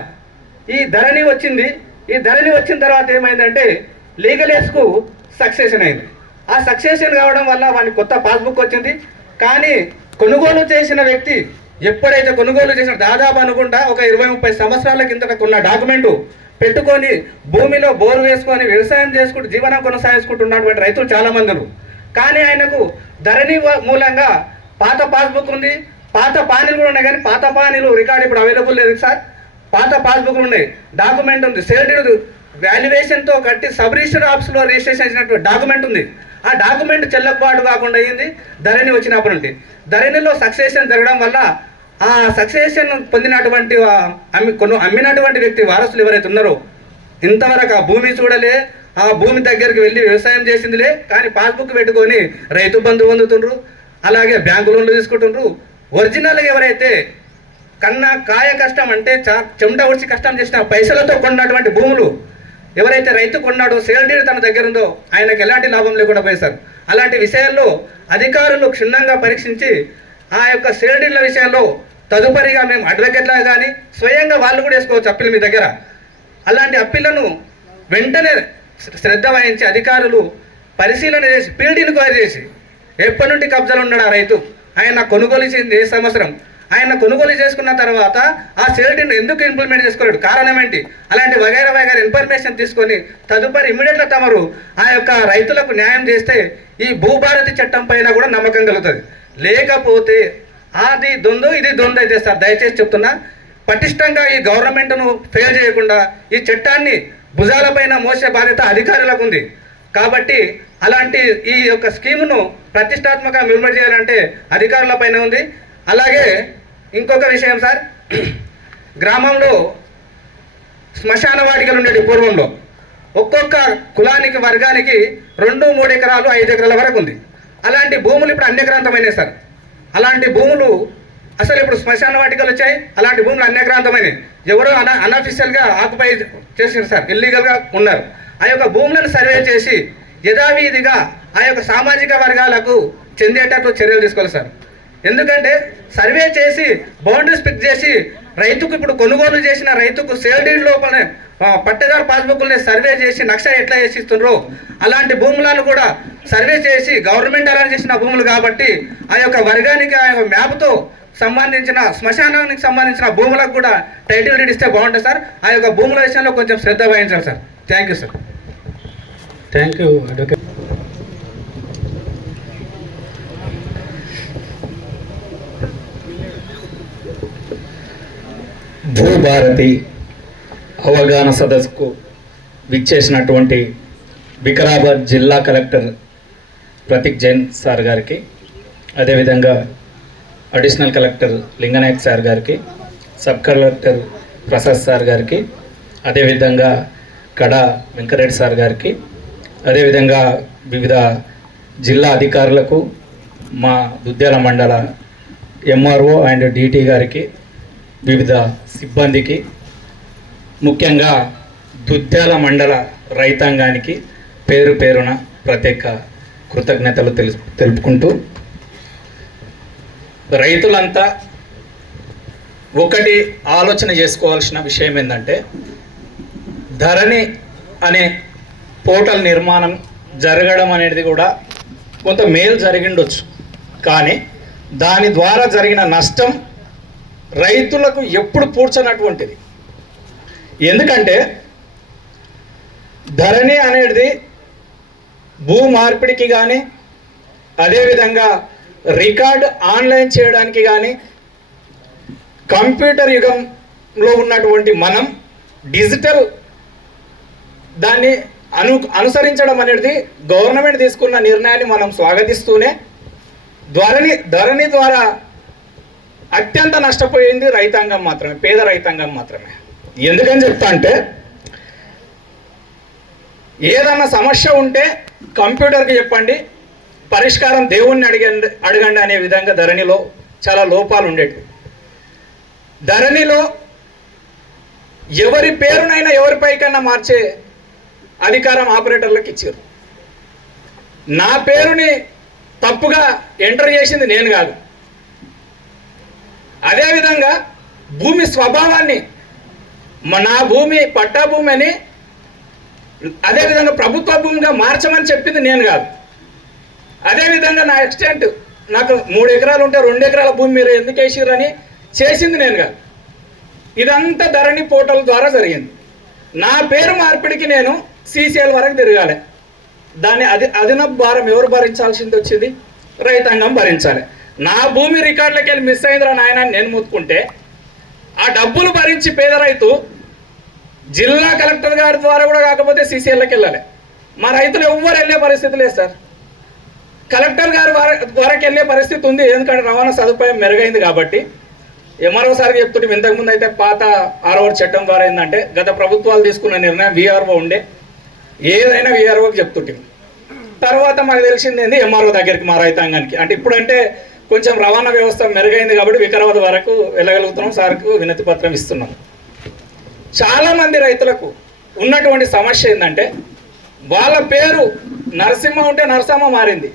ఈ ధరణి వచ్చింది. ఈ ధరణి వచ్చిన తర్వాత ఏమైందంటే లీగల్ ఎస్కు సక్సెషన్ అయింది. ఆ సక్సెషన్ కావడం వల్ల వానికి కొత్త పాస్బుక్ వచ్చింది. కానీ కొనుగోలు చేసిన వ్యక్తి ఎప్పుడైతే కొనుగోలు చేసిన దాదాపు అనుకుంటా ఒక 20-30 సంవత్సరాల కిందట కొన్న డాక్యుమెంటు పెట్టుకొని భూమిలో బోరు వేసుకొని వ్యవసాయం చేసుకుంటూ జీవనం కొనసాగించుకుంటున్నటువంటి రైతులు చాలామంది ఉన్నారు. కానీ ఆయనకు ధరణి మూలంగా పాత పాస్బుక్ ఉంది, పాత పానీలు కూడా ఉన్నాయి. కానీ పాత పానీలు రికార్డు ఇప్పుడు అవైలబుల్ లేదు సార్. పాత పాస్బుక్లు ఉన్నాయి, డాక్యుమెంట్ ఉంది, సేల్డ్ వాల్యుయేషన్తో కట్టి సబ్ రిజిస్టర్ ఆఫీస్లో రిజిస్ట్రేషన్ చేసినటువంటి డాక్యుమెంట్ ఉంది. ఆ డాక్యుమెంట్ చెల్లబాటు కాకుండా అయ్యింది ధరణి వచ్చినప్పుడు నుండి. ధరణిలో సక్సెషన్ జరగడం వల్ల ఆ సక్సెషన్ పొందినటువంటి అమ్మినటువంటి వ్యక్తి వారసులు ఎవరైతే ఉన్నారో ఇంతవరకు ఆ భూమి చూడలే, ఆ భూమి దగ్గరికి వెళ్ళి వ్యవసాయం చేసిందిలే. కానీ పాస్బుక్ పెట్టుకొని రైతు బంధు పొందుతుండ్రు, అలాగే బ్యాంకు లోన్లు తీసుకుంటుండ్రు. ఒరిజినల్గా ఎవరైతే కన్నా కాయ కష్టం అంటే చెమట ఉడిచి కష్టం చేసిన పైసలతో కొన్నటువంటి భూములు ఎవరైతే రైతు కొన్నాడో సేల్ డీడ్ తన దగ్గర ఉందో ఆయనకు ఎలాంటి లాభం లేకుండా పోయేశారు. అలాంటి విషయాల్లో అధికారులు క్షుణ్ణంగా పరీక్షించి ఆ యొక్క సేల్ డీడ్ల విషయంలో తదుపరిగా మేము అడ్వకేట్లా కానీ స్వయంగా వాళ్ళు కూడా వేసుకోవచ్చు అప్పీల్ మీ దగ్గర. అలాంటి అప్పీళ్లను వెంటనే శ్రద్ధ వహించి అధికారులు పరిశీలన చేసి ఫీల్డ్ ఎంక్వైరీ చేసి ఎప్పటి నుండి కబ్జాలు ఉన్నాడు ఆ రైతు, ఆయన కొనుగోలు చేసింది ఏ సంవత్సరం, ఆయన కొనుగోలు చేసుకున్న తర్వాత ఆ సేల్డీని ఎందుకు ఇంప్లిమెంట్ చేసుకోలేడు, కారణం ఏంటి, అలాంటి వగైరా ఇన్ఫర్మేషన్ తీసుకొని తదుపరి ఇమ్మీడియట్గా తమరు ఆ యొక్క రైతులకు న్యాయం చేస్తే ఈ భూభారతి చట్టం పైన కూడా నమ్మకం కలుగుతుంది. లేకపోతే అది దొందు ఇది దొందు అయితే సార్ దయచేసి చెప్తున్నా, పటిష్టంగా ఈ గవర్నమెంట్ను ఫెయిల్ చేయకుండా ఈ చట్టాన్ని భుజాలపైన మోసే బాధ్యత అధికారులకు ఉంది. కాబట్టి అలాంటి ఈ యొక్క స్కీమును ప్రతిష్టాత్మకంగా ఇంప్లిమెంట్ చేయాలంటే అధికారుల పైన ఉంది. అలాగే ఇంకొక విషయం సార్, గ్రామంలో శ్మశాన వాటికలు ఉండేవి పూర్వంలో. ఒక్కొక్క కులానికి వర్గానికి 2-3 ఎకరాలు 5 ఎకరాల వరకు ఉంది. అలాంటి భూములు ఇప్పుడు అన్యక్రాంతమైనవి సార్. అలాంటి భూములు అసలు ఇప్పుడు శ్మశాన వాటికలు వచ్చాయి, అలాంటి భూములు అన్యక్రాంతమైనవి. ఎవరో అన్అఫీషియల్గా ఆక్యుపై చేసారు సార్, ఇల్లీగల్గా ఉన్నారు. ఆ యొక్క భూములను సర్వే చేసి యథావిధిగా ఆ యొక్క సామాజిక వర్గాలకు చెందేటట్లు చర్యలు తీసుకోవాలి సార్. ఎందుకంటే సర్వే చేసి బౌండరీస్ ఫిక్స్ చేసి రైతుకు ఇప్పుడు కొనుగోలు చేసిన రైతుకు సేల్ డీడ్ లోపలనే పట్టేదారు పాస్బుక్లనే సర్వే చేసి నక్ష ఎట్లా చేసిస్తుండ్రో అలాంటి భూములను కూడా సర్వే చేసి గవర్నమెంట్ అలాంటి చేసిన భూములు కాబట్టి ఆ యొక్క వర్గానికి ఆ యొక్క మ్యాప్తో సంబంధించిన శ్మశానానికి సంబంధించిన భూములకు కూడా టైటిల్ డీడ్ ఇస్తే బాగుంటుంది సార్. ఆ యొక్క భూముల విషయంలో కొంచెం శ్రద్ధ వహించాలి sir. Thank you sir. Thank you advocate. Bhubharati అవగాహన సదస్సుకు విచ్చేసినటువంటి వికారాబాద్ జిల్లా కలెక్టర్ ప్రతీక్ జైన్ సార్ గారికి, అదేవిధంగా అడిషనల్ కలెక్టర్ లింగనాయక్ సార్ గారికి, సబ్ కలెక్టర్ ప్రసాద్ సార్ గారికి, అదేవిధంగా కడా వెంకరెడ్డి సార్ గారికి, అదేవిధంగా వివిధ జిల్లా అధికారులకు, మా దుద్యాల మండల ఎంఆర్ఓ అండ్ డిటి గారికి, వివిధ సిబ్బందికి, ముఖ్యంగా దుద్యాల మండల రైతాంగానికి పేరు పేరున ప్రత్యేక కృతజ్ఞతలు తెలుపుకుంటూ, రైతులంతా ఒకటి ఆలోచన చేసుకోవాల్సిన విషయం ఏంటంటే, ధరణి అనే పోర్టల్ నిర్మాణం జరగడం అనేది కూడా కొంత మేలు జరిగిండొచ్చు, కానీ దాని ద్వారా జరిగిన నష్టం రైతులకు ఎప్పుడు పూడ్చనటువంటిది. ఎందుకంటే ధరణి అనేది భూ మార్పిడికి కానీ, అదేవిధంగా రికార్డు ఆన్లైన్ చేయడానికి కానీ, కంప్యూటర్ యుగంలో ఉన్నటువంటి మనం డిజిటల్ దాన్ని అనుసరించడం అనేది గవర్నమెంట్ తీసుకున్న నిర్ణయాన్ని మనం స్వాగతిస్తూనే, ధరణి ద్వారా అత్యంత నష్టపోయింది రైతాంగం మాత్రమే, పేద రైతాంగం మాత్రమే. ఎందుకని చెప్తా అంటే, ఏదన్నా సమస్య ఉంటే కంప్యూటర్కి చెప్పండి, పరిష్కారం దేవుణ్ణి అడగండి అనే విధంగా ధరణిలో చాలా లోపాలు ఉండేవి. ధరణిలో ఎవరి పేరునైనా ఎవరిపైకైనా మార్చే అధికారం ఆపరేటర్లకు ఇచ్చారు. నా పేరుని తప్పుగా ఎంటర్ చేసింది నేను కాదు. అదేవిధంగా భూమి స్వభావాన్ని, నా భూమి పట్టా భూమి అని అదేవిధంగా ప్రభుత్వ భూమిగా మార్చమని చెప్పింది నేను కాదు. అదేవిధంగా నా ఎక్స్టెంట్, నాకు 3 ఎకరాలు ఉంటే 2 ఎకరాల భూమి మీరు ఎందుకు వేసిరని చేసింది నేను కాదు. ఇదంతా ధరణి పోర్టల్ ద్వారా జరిగింది. నా పేరు మార్పిడికి నేను సీసీఎల్ వరకు తిరగాలి. దాన్ని అదనపు భారం ఎవరు భరించాల్సింది వచ్చింది? రైతాంగం భరించాలి. నా భూమి రికార్డులకి వెళ్ళి మిస్ అయిందిరా నాయన నేను ముట్టుకుంటే, ఆ డబ్బులు భరించి పేద రైతు జిల్లా కలెక్టర్ గారి ద్వారా కూడా కాకపోతే సీసీఎల్కి వెళ్ళాలి. మా రైతులు ఎవ్వరు వెళ్ళే పరిస్థితి లేదు సార్. కలెక్టర్ గారి వరకు వెళ్ళే పరిస్థితి ఉంది, ఎందుకంటే రవాణా సదుపాయం మెరుగైంది కాబట్టి. ఎంఆర్ఓ సార్కి చెప్తుంటే, ఇంతకుముందు అయితే పాత 6వ చట్టం ద్వారా ఏంటంటే గత ప్రభుత్వాలు తీసుకున్న నిర్ణయం వీఆర్ఓ ఉండే, ఏదైనా వీఆర్ఓకి చెప్తుంటే, తర్వాత మాకు తెలిసింది ఏంది ఎంఆర్ఓ దగ్గరికి మా రైతాంగానికి. అంటే ఇప్పుడంటే కొంచెం రవాణా వ్యవస్థ మెరుగైంది కాబట్టి వికారాబాద్ వరకు వెళ్ళగలుగుతున్నాం, సార్కు వినతి పత్రం ఇస్తున్నాం. చాలామంది రైతులకు ఉన్నటువంటి సమస్య ఏంటంటే, వాళ్ళ పేరు నరసింహ ఉంటే నరసమ్మ మారింది.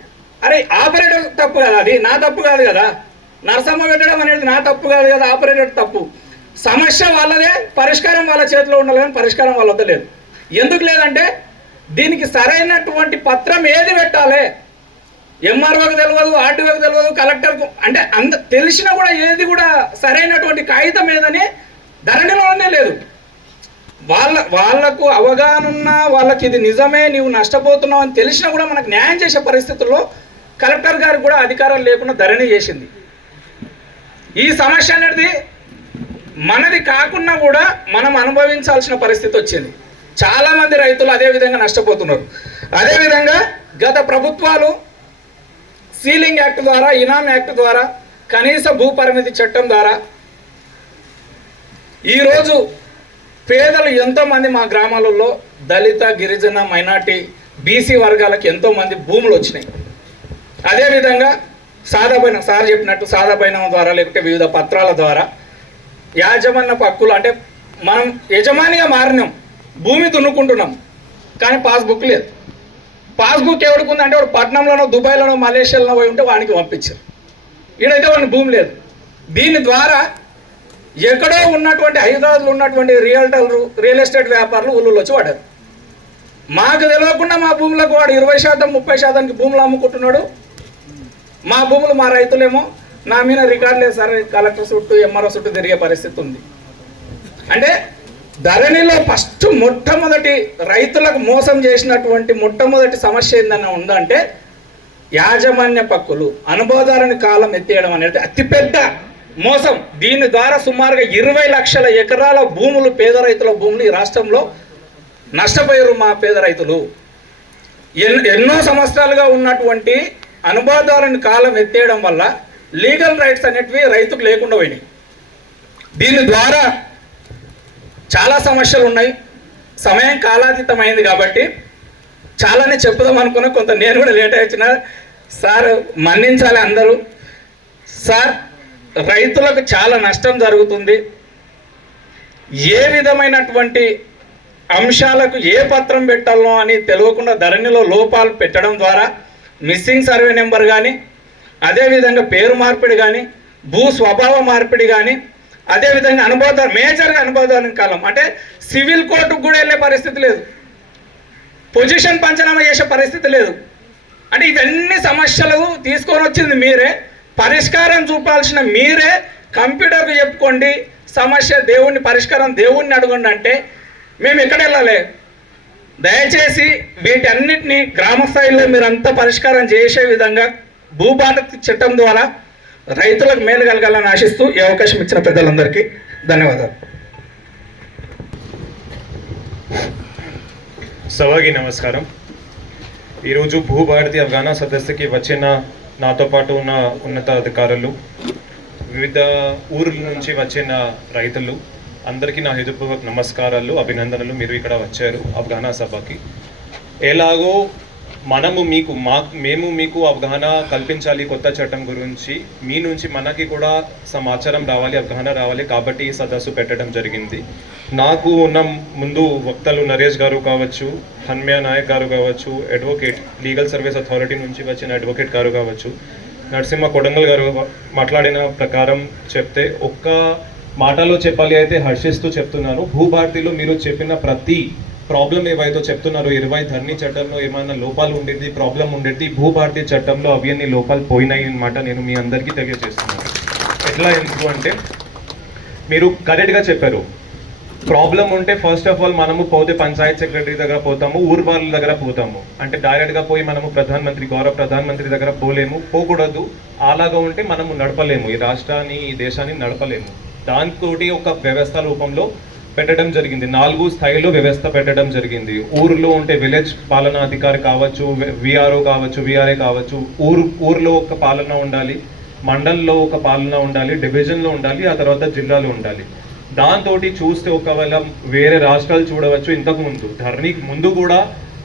అరే ఆపరేటర్ తప్పు కదా, అది నా తప్పు కాదు కదా. నరసమ్మ పెట్టడం అనేది నా తప్పు కాదు కదా, ఆపరేటర్ తప్పు. సమస్య వాళ్ళదే, పరిష్కారం వాళ్ళ చేతిలో ఉండాలి, కానీ పరిష్కారం వాళ్ళ వద్ద లేదు. ఎందుకు లేదంటే, దీనికి సరైనటువంటి పత్రం ఏది పెట్టాలి ఎంఆర్ఓకి తెలియదు, ఆర్టీఓకి తెలియదు, కలెక్టర్కు అంటే తెలిసినా కూడా ఏది కూడా సరైనటువంటి కాగితం ఏదని ధరణిలోనే లేదు. వాళ్ళకు అవగాహన ఉన్నా, వాళ్ళకి ఇది నిజమే నీవు నష్టపోతున్నావు అని తెలిసినా కూడా మనకు న్యాయం చేసే పరిస్థితుల్లో కలెక్టర్ గారికి కూడా అధికారం లేకుండా ధరణి చేసింది. ఈ సమస్య అనేది మనది కాకుండా కూడా మనం అనుభవించాల్సిన పరిస్థితి వచ్చింది. చాలామంది రైతులు అదేవిధంగా నష్టపోతున్నారు. అదేవిధంగా గత ప్రభుత్వాలు సీలింగ్ యాక్ట్ ద్వారా, ఇనామ్ యాక్ట్ ద్వారా, కనీస భూ పరిమితి చట్టం ద్వారా ఈరోజు పేదలు ఎంతోమంది మా గ్రామాలలో దళిత, గిరిజన, మైనార్టీ, బీసీ వర్గాలకు ఎంతోమంది భూములు వచ్చినాయి. అదేవిధంగా సాదాబైనం సార్ చెప్పినట్టు సాదాబైనం ద్వారా లేకుంటే వివిధ పత్రాల ద్వారా యాజమాన్యపు హక్కులు, అంటే మనం యజమానిగా మారినాం, భూమి దున్నుకుంటున్నాం, కానీ పాస్బుక్ లేదు. పాస్బుక్ ఎవరికి ఉందంటే వాడు పట్నంలోనో, దుబాయ్లోనో, మలేషియాలోనో పోయి ఉంటే వానికి పంపించారు. ఈడైతే వాడిని భూమి లేదు. దీని ద్వారా ఎక్కడో ఉన్నటువంటి హైదరాబాద్లో ఉన్నటువంటి రియల్ ఎస్టేట్ వ్యాపారులు ఊళ్ళో వచ్చి వాడారు. మాకు తెలియకుండా మా భూములకు వాడు 20%, 30% భూములు అమ్ముకుంటున్నాడు. మా భూములు మా రైతులేమో నా మీద రికార్డు లేదు సార్, కలెక్టర్ చుట్టూ, ఎంఆర్ఓ చుట్టూ తిరిగే పరిస్థితి ఉంది. అంటే ధరణిలో ఫస్ట్ మొట్టమొదటి రైతులకు మోసం చేసినటువంటి మొట్టమొదటి సమస్య ఏందన్నా ఉందంటే యాజమాన్య పక్కులు అనుభవదారుని కాలం ఎత్తేయడం అనేది అతిపెద్ద మోసం. దీని ద్వారా సుమారుగా 20 లక్షల ఎకరాల భూములు, పేద రైతుల భూములు ఈ రాష్ట్రంలో నష్టపోయారు మా పేద రైతులు. ఎన్నో సంవత్సరాలుగా ఉన్నటువంటి అనుభవదారుని కాలం ఎత్తేయడం వల్ల లీగల్ రైట్స్ అనేటివి రైతుకు లేకుండా పోయినాయి. దీని ద్వారా చాలా సమస్యలు ఉన్నాయి. సమయం కాలాతీతమైంది కాబట్టి చాలానే చెప్పుదాం అనుకున్నా, కొంత నేను కూడా లేట్ వచ్చిన. సార్ మన్నించాలి అందరూ. సార్, రైతులకు చాలా నష్టం జరుగుతుంది. ఏ విధమైనటువంటి అంశాలకు ఏ పత్రం పెట్టాలో అని తెలియకుండా ధరణిలో లోపాలు పెట్టడం ద్వారా మిస్సింగ్ సర్వే నెంబర్ కానీ, అదేవిధంగా పేరు మార్పిడి కానీ, భూ స్వభావ మార్పిడి కానీ, అదేవిధంగా మేజర్గా అనుభవదారుని కాలం అంటే సివిల్ కోర్టుకు కూడా వెళ్ళే పరిస్థితి లేదు, పొజిషన్ పంచనామా చేసే పరిస్థితి లేదు. అంటే ఇవన్నీ సమస్యలు తీసుకొని వచ్చింది మీరే, పరిష్కారం చూపాల్సిన మీరే. కంప్యూటర్కి చెప్పుకోండి సమస్య, దేవుణ్ణి పరిష్కారం దేవుణ్ణి అడగండి అంటే మేము ఎక్కడ వెళ్ళాలి? దయచేసి వీటన్నిటిని గ్రామ స్థాయిలో మీరంతా పరిష్కారం చేసే విధంగా భూభారతి చట్టం ద్వారా రైతులకు మేలు కలగాలని ఆశిస్తూ ఈ అవకాశం ఇచ్చిన పెద్దలందరికీ ధన్యవాదాలు. సభకి నమస్కారం. ఈరోజు భూభారతి అవగాహన సదస్సుకి వచ్చిన నాతో పాటు ఉన్న ఉన్నతాధికారులు, వివిధ ఊర్ల నుంచి వచ్చిన రైతులు అందరికీ నా హృదయపూర్వక నమస్కారాలు, అభినందనలు. మీరు ఇక్కడ వచ్చారు అవగాహన సభకి. ఎలాగో మేము మీకు అవగాహన కల్పించాలి కొత్త చట్టం గురించి, మీ నుంచి మనకి కూడా సమాచారం రావాలి, అవగాహన రావాలి కాబట్టి ఈ సదస్సు పెట్టడం జరిగింది. నాకు ఉన్న ముందు వక్తలు నరేష్ గారు కావచ్చు, హన్మ్యా నాయక్ గారు కావచ్చు, అడ్వకేట్ లీగల్ సర్వీస్ అథారిటీ నుంచి వచ్చిన అడ్వకేట్ గారు కావచ్చు, నరసింహ కొడంగల్ గారు మాట్లాడిన ప్రకారం చెప్తే, ఒక్క మాటలో చెప్పాలి అయితే హర్షిస్తూ చెప్తున్నాను. భూభారతిలో మీరు చెప్పిన ప్రతి ప్రాబ్లం ఏవైతే చెప్తున్నారు, 20 ధరణి చట్టంలో ఏమైనా లోపాలు ఉండేది, ప్రాబ్లం ఉండేది, భూభారతి చట్టంలో అవన్నీ లోపాలు పోయినాయి అన్నమాట నేను మీ అందరికీ తెలియజేస్తున్నాను. ఎట్లా ఎందుకు అంటే మీరు కరెక్ట్గా చెప్పారు. ప్రాబ్లం ఉంటే ఫస్ట్ ఆఫ్ ఆల్ మనము పోతే పంచాయత్ సెక్రటరీ దగ్గర పోతాము, ఊరు వాళ్ళ దగ్గర పోతాము. అంటే డైరెక్ట్గా పోయి మనము గౌరవ ప్రధానమంత్రి దగ్గర పోకూడదు. అలాగా ఉంటే మనము నడపలేము, ఈ రాష్ట్రాన్ని ఈ దేశాన్ని నడపలేము. దాంతో ఒక వ్యవస్థ రూపంలో పెట్టడం జరిగింది, 4 స్థాయిలో వ్యవస్థ పెట్టడం జరిగింది. ఊర్లో ఉంటే విలేజ్ పాలనా అధికారి కావచ్చు, విఆర్ఓ కావచ్చు, విఆర్ఏ కావచ్చు, ఊర్లో ఒక పాలన ఉండాలి, మండల్లో ఒక పాలన ఉండాలి, డివిజన్లో ఉండాలి, ఆ తర్వాత జిల్లాలో ఉండాలి. దాంతో చూస్తే ఒకవేళ వేరే రాష్ట్రాలు చూడవచ్చు, ఇంతకు ముందు ధరణికి ముందు కూడా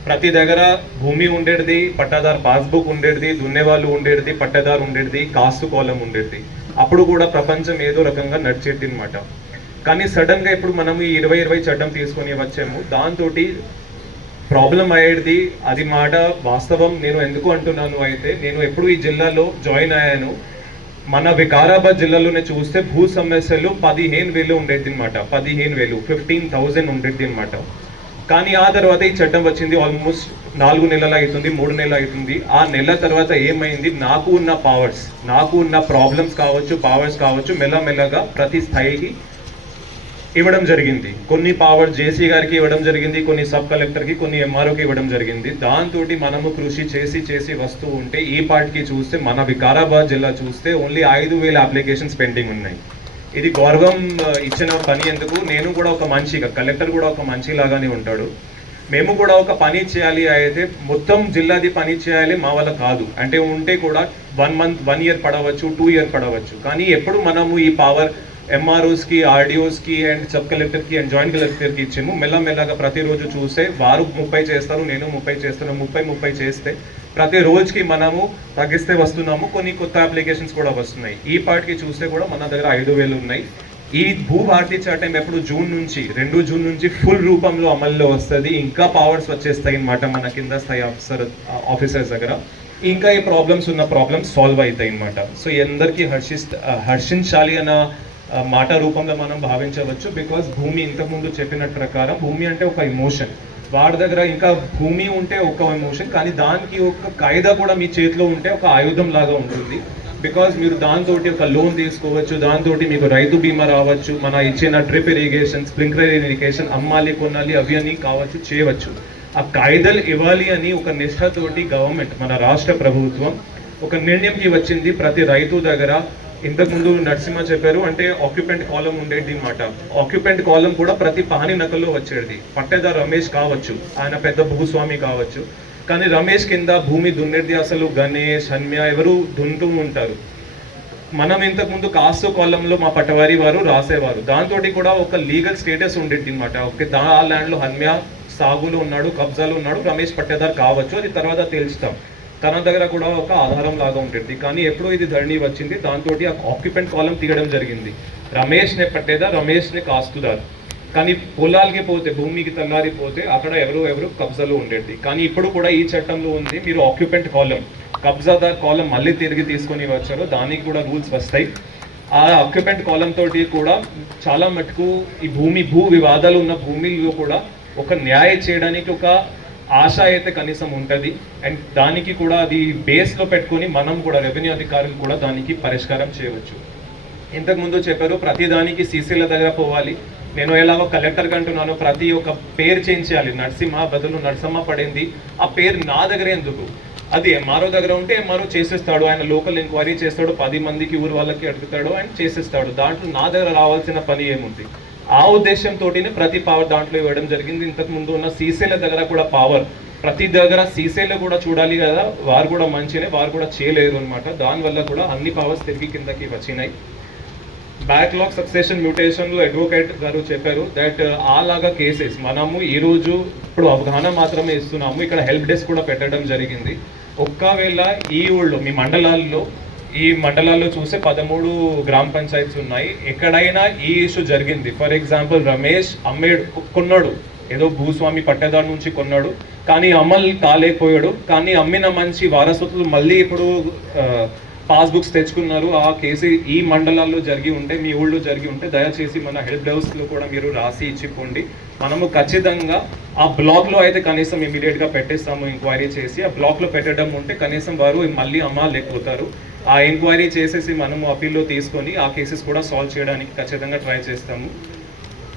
ప్రతి దగ్గర భూమి ఉండేది, పట్టాదారు పాస్బుక్ ఉండేది, దున్నేవాళ్ళు ఉండేది, పట్టాదారు ఉండేది, కాస్తు కోలం ఉండేది. అప్పుడు కూడా ప్రపంచం ఏదో రకంగా నడిచేది అనమాట. కానీ సడన్గా ఇప్పుడు మనం ఈ 2020 చట్టం తీసుకొని వచ్చాము, దాంతో ప్రాబ్లం అయ్యేది. అది మాట వాస్తవం. నేను ఎందుకు అంటున్నాను అయితే, నేను ఎప్పుడు ఈ జిల్లాలో జాయిన్ అయ్యాను, మన వికారాబాద్ జిల్లాలోనే చూస్తే భూ సమస్యలు 15,000 ఉండేది అనమాట. 15,000 ఉండేది అనమాట. కానీ ఆ తర్వాత ఈ చట్టం వచ్చింది, ఆల్మోస్ట్ 4 నెలలు అవుతుంది, 3 నెలలు అవుతుంది. ఆ నెల తర్వాత ఏమైంది, నాకు ఉన్న ప్రాబ్లమ్స్ కావచ్చు మెల్లమెల్లగా ప్రతి స్థాయికి ఇవ్వడం జరిగింది. కొన్ని పవర్ జేసీ గారికి ఇవ్వడం జరిగింది, కొన్ని సబ్ కలెక్టర్కి, కొన్ని ఎంఆర్ఓకి ఇవ్వడం జరిగింది. దాంతో మనము కృషి చేసి వస్తూ ఉంటే ఈ పార్టీకి చూస్తే మన వికారాబాద్ జిల్లా చూస్తే ఓన్లీ 5,000 అప్లికేషన్స్ పెండింగ్ ఉన్నాయి. ఇది గౌరవం ఇచ్చిన పని. ఎందుకు, నేను కూడా ఒక మనిషిగా, కలెక్టర్ కూడా ఒక మనిషి లాగానే ఉంటాడు. మేము కూడా ఒక పని చేయాలి అయితే మొత్తం జిల్లాది పని చేయాలి మా వల్ల కాదు. అంటే ఉంటే కూడా 1 month 1 year పడవచ్చు, 2 year పడవచ్చు. కానీ ఎప్పుడు మనము ఈ పవర్ ఎంఆర్ఓస్కి, ఆర్డీఓస్కి అండ్ సబ్ కలెక్టర్కి అండ్ జాయింట్ కలెక్టర్కి ఇచ్చాము. మెల్లమెల్లగా ప్రతిరోజు చూస్తే వారు 30 చేస్తారు, నేను 30 చేస్తాను. 30 చేస్తే ప్రతి రోజుకి మనము తగ్గిస్తే వస్తున్నాము. కొన్ని కొత్త అప్లికేషన్స్ కూడా వస్తున్నాయి. ఈ పార్ట్కి చూస్తే కూడా మన దగ్గర 5,000 ఉన్నాయి. ఈ భూభారతి చట్టం ఎప్పుడు 2 జూన్ నుంచి ఫుల్ రూపంలో అమల్లో వస్తుంది. ఇంకా పవర్స్ వచ్చేస్తాయి అన్నమాట మన కింద స్థాయి ఆఫీసర్స్ దగ్గర. ఇంకా ఈ ప్రాబ్లమ్స్ సాల్వ్ అవుతాయి అన్నమాట. సో అందరికీ హర్షించాలి అన్న మాట రూపంలో మనం భావించవచ్చు. బికాస్ భూమి ఇంతకుముందు చెప్పినట్టు ప్రకారం భూమి అంటే ఒక ఎమోషన్. వాడి దగ్గర ఇంకా భూమి ఉంటే ఒక ఎమోషన్, కానీ దానికి ఒక కాయిదా కూడా మీ చేతిలో ఉంటే ఒక ఆయుధం లాగా ఉంటుంది. బికాజ్ మీరు దాంతో ఒక లోన్ తీసుకోవచ్చు, దాంతో మీకు రైతు బీమా రావచ్చు, మన ఇచ్చిన డ్రిప్ ఇరిగేషన్, స్ప్రింక్లర్ ఇరిగేషన్ అమ్మాలి కొనాలి అవి అని కావచ్చు చేయవచ్చు. ఆ కాయిదాలు ఇవ్వాలి అని ఒక నిష్ఠతోటి గవర్నమెంట్ మన రాష్ట్ర ప్రభుత్వం ఒక నిర్ణయంకి వచ్చింది. ప్రతి రైతు దగ్గర ఇంతకుముందు నరసింహ చెప్పారు అంటే ఆక్యుపెంట్ కాలం ఉండేది అనమాట. ఆక్యుపెంట్ కాలం కూడా ప్రతి పహాని నకల్లో వచ్చేది. పట్టేదార్ రమేష్ కావచ్చు, ఆయన పెద్ద భూస్వామి కావచ్చు, కానీ రమేష్ కింద భూమి దున్నేది అసలు గణేష్, హన్మ్య ఎవరు దున్నుతూ ఉంటారు. మనం ఇంతకుముందు కాస్తు కాలంలో మా పటవారి వారు రాసేవారు, దాంతో కూడా ఒక లీగల్ స్టేటస్ ఉండేది అనమాట. ఓకే, ఆ ల్యాండ్లో హన్మ్య సాగులో ఉన్నాడు, కబ్జాలో ఉన్నాడు, రమేష్ పట్టేదార్ కావచ్చు, అది తర్వాత తెలుస్తాం. తన దగ్గర కూడా ఒక ఆధారం లాగా ఉంటుంది. కానీ ఎప్పుడో ఇది ధరణి వచ్చింది, దాంతో ఆ ఆక్యుపెంట్ కాలం తీయడం జరిగింది. రమేష్ని పట్టేదార్, రమేష్ని కాస్తుదార్. కానీ పొలాలకి పోతే, భూమికి తల్లారిపోతే అక్కడ ఎవరు కబ్జాలో ఉండేది. కానీ ఇప్పుడు కూడా ఈ చట్టంలో ఉంది, మీరు ఆక్యుపెంట్ కాలం, కబ్జాదార్ కాలం మళ్ళీ తిరిగి తీసుకొని వచ్చారు, దానికి కూడా రూల్స్ వస్తాయి. ఆ ఆక్యుపెంట్ కాలం తోటి కూడా చాలా మటుకు ఈ భూ వివాదాలు ఉన్న భూమిలో కూడా ఒక న్యాయం చేయడానికి ఒక ఆశ అయితే కనీసం ఉంటుంది. అండ్ దానికి కూడా అది బేస్లో పెట్టుకొని మనం కూడా రెవెన్యూ అధికారులు కూడా దానికి పరిష్కారం చేయవచ్చు. ఇంతకుముందు చెప్పారు ప్రతి దానికి సీసీల దగ్గర పోవాలి. నేను ఎలాగో కలెక్టర్కి అంటున్నాను, ప్రతి ఒక్క పేరు చేంజ్ చేయాలి. నరసింహ బదులు నరసమ్మ పడింది, ఆ పేరు నా దగ్గర ఎందుకు? అది ఎంఆర్ఓ దగ్గర ఉంటే ఎంఆర్ఓ చేసేస్తాడు, ఆయన లోకల్ ఎంక్వైరీ చేస్తాడు, 10 మందికి ఊరు వాళ్ళకి అడుగుతాడు, ఆయన చేసేస్తాడు. దాంట్లో నా దగ్గర రావాల్సిన పని ఏముంది? ఆ ఉద్దేశంతోనే ప్రతి పవర్ దాంట్లో ఇవ్వడం జరిగింది. ఇంతకు ముందు ఉన్న సీసీల దగ్గర కూడా పవర్, ప్రతి దగ్గర సీసీలు కూడా చూడాలి కదా, వారు కూడా మంచినే, వారు కూడా చేయలేరు అనమాట. దానివల్ల కూడా అన్ని పవర్స్ తిరిగి కిందకి వచ్చినాయి. బ్యాక్లాగ్ సక్సెషన్ మ్యూటేషన్లో అడ్వకేట్ గారు చెప్పారు దట్ అలాగా కేసెస్ మనము ఈరోజు ఇప్పుడు అవగాహన మాత్రమే ఇస్తున్నాము, ఇక్కడ హెల్ప్ డెస్క్ కూడా పెట్టడం జరిగింది. ఒక్కవేళ ఈ ఊళ్ళో మీ ఈ మండలాల్లో చూసే 13 గ్రామ పంచాయతీస్ ఉన్నాయి, ఎక్కడైనా ఈ ఇష్యూ జరిగింది. ఫర్ ఎగ్జాంపుల్ రమేష్ కొన్నాడు, ఏదో భూస్వామి పట్టేదారు నుంచి కొన్నాడు, కానీ అమలు కాలేకపోయాడు, కానీ అమ్మిన మంచి వారసత్తులు మళ్ళీ ఇప్పుడు పాస్బుక్స్ తెచ్చుకున్నారు. ఆ కేసు ఈ మండలాల్లో జరిగి ఉంటే, మీ ఊళ్ళో జరిగి ఉంటే దయచేసి మన హెల్ప్ డెస్క్లో కూడా మీరు రాసి ఇచ్చిపోండి. మనము ఖచ్చితంగా ఆ బ్లాక్లో అయితే కనీసం ఇమీడియట్గా పెట్టేస్తాము, ఎంక్వైరీ చేసి. ఆ బ్లాక్లో పెట్టడం ఉంటే కనీసం వారు మళ్ళీ అమ్మాలేకపోతారు. ఆ ఎంక్వైరీ చేసేసి మనము అప్పీల్లో తీసుకొని ఆ కేసెస్ కూడా సాల్వ్ చేయడానికి ఖచ్చితంగా ట్రై చేస్తాము.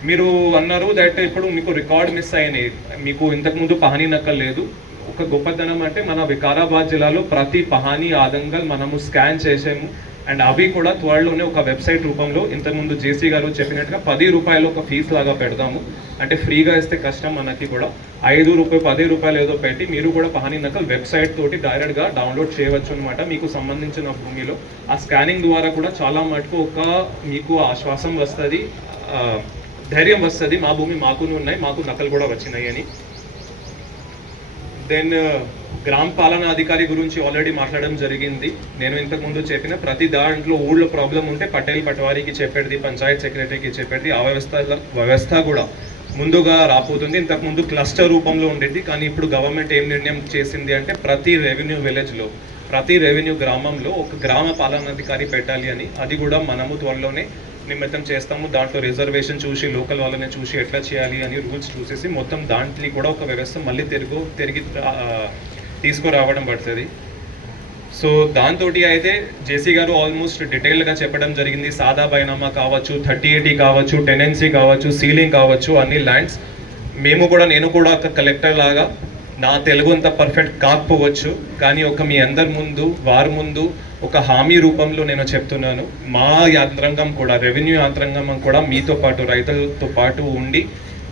మీరు అన్నారు దట్ ఇప్పుడు మీకు రికార్డ్ మిస్ అయినాయి, మీకు ఇంతకుముందు పహానీ నక్కలు లేదు. ఒక గొప్పతనం అంటే మన వికారాబాద్ జిల్లాలో ప్రతి పహానీ ఆదంగల్ మనము స్కాన్ చేసాము. అండ్ అవి కూడా త్వరలోనే ఒక వెబ్సైట్ రూపంలో, ఇంతకుముందు జేసీ గారు చెప్పినట్టుగా 10 రూపాయలు ఒక ఫీజు లాగా పెడదాము. అంటే ఫ్రీగా ఇస్తే కష్టం మనకి కూడా, 5 రూపాయలు 10 రూపాయలు ఏదో పెట్టి మీరు కూడా పహానీ నకల్ వెబ్సైట్ తోటి డైరెక్ట్గా డౌన్లోడ్ చేయవచ్చు అనమాట. మీకు సంబంధించిన భూమిలో ఆ స్కానింగ్ ద్వారా కూడా చాలా మటుకు మీకు ఆశ్వాసం వస్తుంది, ధైర్యం వస్తుంది, మా భూమి మాకు ఉన్నాయి, మాకు నకలు కూడా వచ్చినాయి అని. దెన్ గ్రామ పాలనా అధికారి గురించి ఆల్రెడీ మాట్లాడడం జరిగింది. నేను ఇంతకుముందు చెప్పిన ప్రతి దాంట్లో ఊళ్ళో ప్రాబ్లం ఉంటే పటవారికి చెప్పేది, పంచాయత్ సెక్రటరీకి చెప్పేది, ఆ వ్యవస్థ కూడా ముందుగా రాబోతుంది. ఇంతకుముందు క్లస్టర్ రూపంలో ఉండేది, కానీ ఇప్పుడు గవర్నమెంట్ ఏం నిర్ణయం చేసింది అంటే ప్రతి రెవెన్యూ విలేజ్లో, ప్రతి రెవెన్యూ గ్రామంలో ఒక గ్రామ పాలనాధికారి పెట్టాలి అని. అది కూడా మనము త్వరలోనే నిమిత్తం చేస్తాము. దాంట్లో రిజర్వేషన్ చూసి, లోకల్ వాళ్ళని చూసి ఎట్లా చేయాలి అని రూల్స్ చూసేసి మొత్తం దాంట్లో కూడా ఒక వ్యవస్థ మళ్ళీ తిరిగి తీసుకురావడం పడుతుంది. సో దాంతో అయితే జేసీ గారు ఆల్మోస్ట్ డీటెయిల్గా చెప్పడం జరిగింది. సాదా బైనామా కావచ్చు, 3080 కావచ్చు, టెనెన్సీ కావచ్చు, సీలింగ్ కావచ్చు, అన్ని ల్యాండ్స్. నేను కూడా ఒక కలెక్టర్ లాగా నా తెలుగు అంత పర్ఫెక్ట్ కాకపోవచ్చు, కానీ మీ అందరి ముందు, వారి ముందు ఒక హామీ రూపంలో నేను చెప్తున్నాను. మా యంత్రాంగం కూడా, రెవెన్యూ యంత్రాంగం కూడా మీతో పాటు, రైతులతో పాటు ఉండి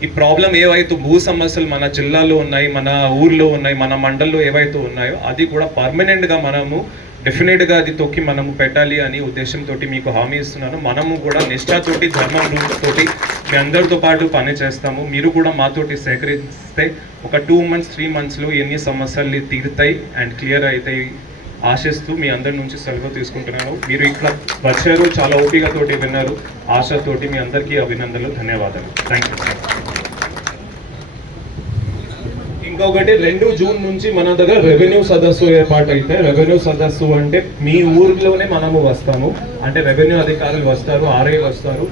ఈ ప్రాబ్లం ఏవైతే భూ సమస్యలు మన జిల్లాలో ఉన్నాయి, మన ఊర్లో ఉన్నాయి, మన మండల్లో ఏవైతే ఉన్నాయో అది కూడా పర్మనెంట్గా మనము డెఫినెట్గా అది తొక్కి మనము పెట్టాలి అని ఉద్దేశంతో మీకు హామీ ఇస్తున్నాను. మనము కూడా నిష్ఠతోటి, ధర్మం రూపంతోటి మీ అందరితో పాటు పని చేస్తాము. మీరు కూడా మాతోటి సేకరిస్తే ఒక 2 months 3 monthsలో ఎన్ని సమస్యలు తీరుతాయి అండ్ క్లియర్ అవుతాయి ఆశిస్తూ మీ అందరి నుంచి సెలవు తీసుకుంటున్నాను. మీరు ఇక్కడ వచ్చారు, చాలా ఓపికతోటి విన్నారు, ఆశతోటి మీ అందరికీ అభినందనలు, ధన్యవాదాలు. Thank you. ఇంకొకటి 2 జూన్ నుంచి మన దగ్గర రెవెన్యూ సదస్సు ఏర్పాటైతే, రెవెన్యూ సదస్సు అంటే మీ ఊర్లోనే మనము వస్తాము, అంటే రెవెన్యూ అధికారులు వస్తారు, ఆర్ఐ వస్తారు,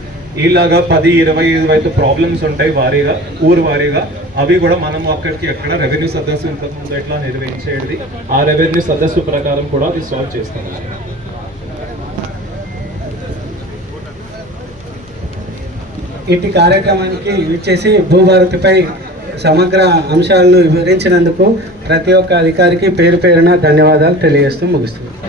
ఇలాగా 10-20 ప్రాబ్లమ్స్ ఉంటాయి వారీగా, ఊరు వారీగా. అవి కూడా మనము ఎక్కడ రెవెన్యూ సదస్సు ఇంతకుముందు ఎట్లా నిర్వహించేది, ఆ రెవెన్యూ సదస్సు ప్రకారం కూడా అది సాల్వ్ చేస్తాము. ఇటు కార్యక్రమానికి ఇచ్చేసి భూభారతిపై సమగ్ర అంశాలను వివరించినందుకు ప్రతి ఒక్క అధికారికి పేరు పేరున ధన్యవాదాలు తెలియజేస్తూ ముగిస్తున్నాను.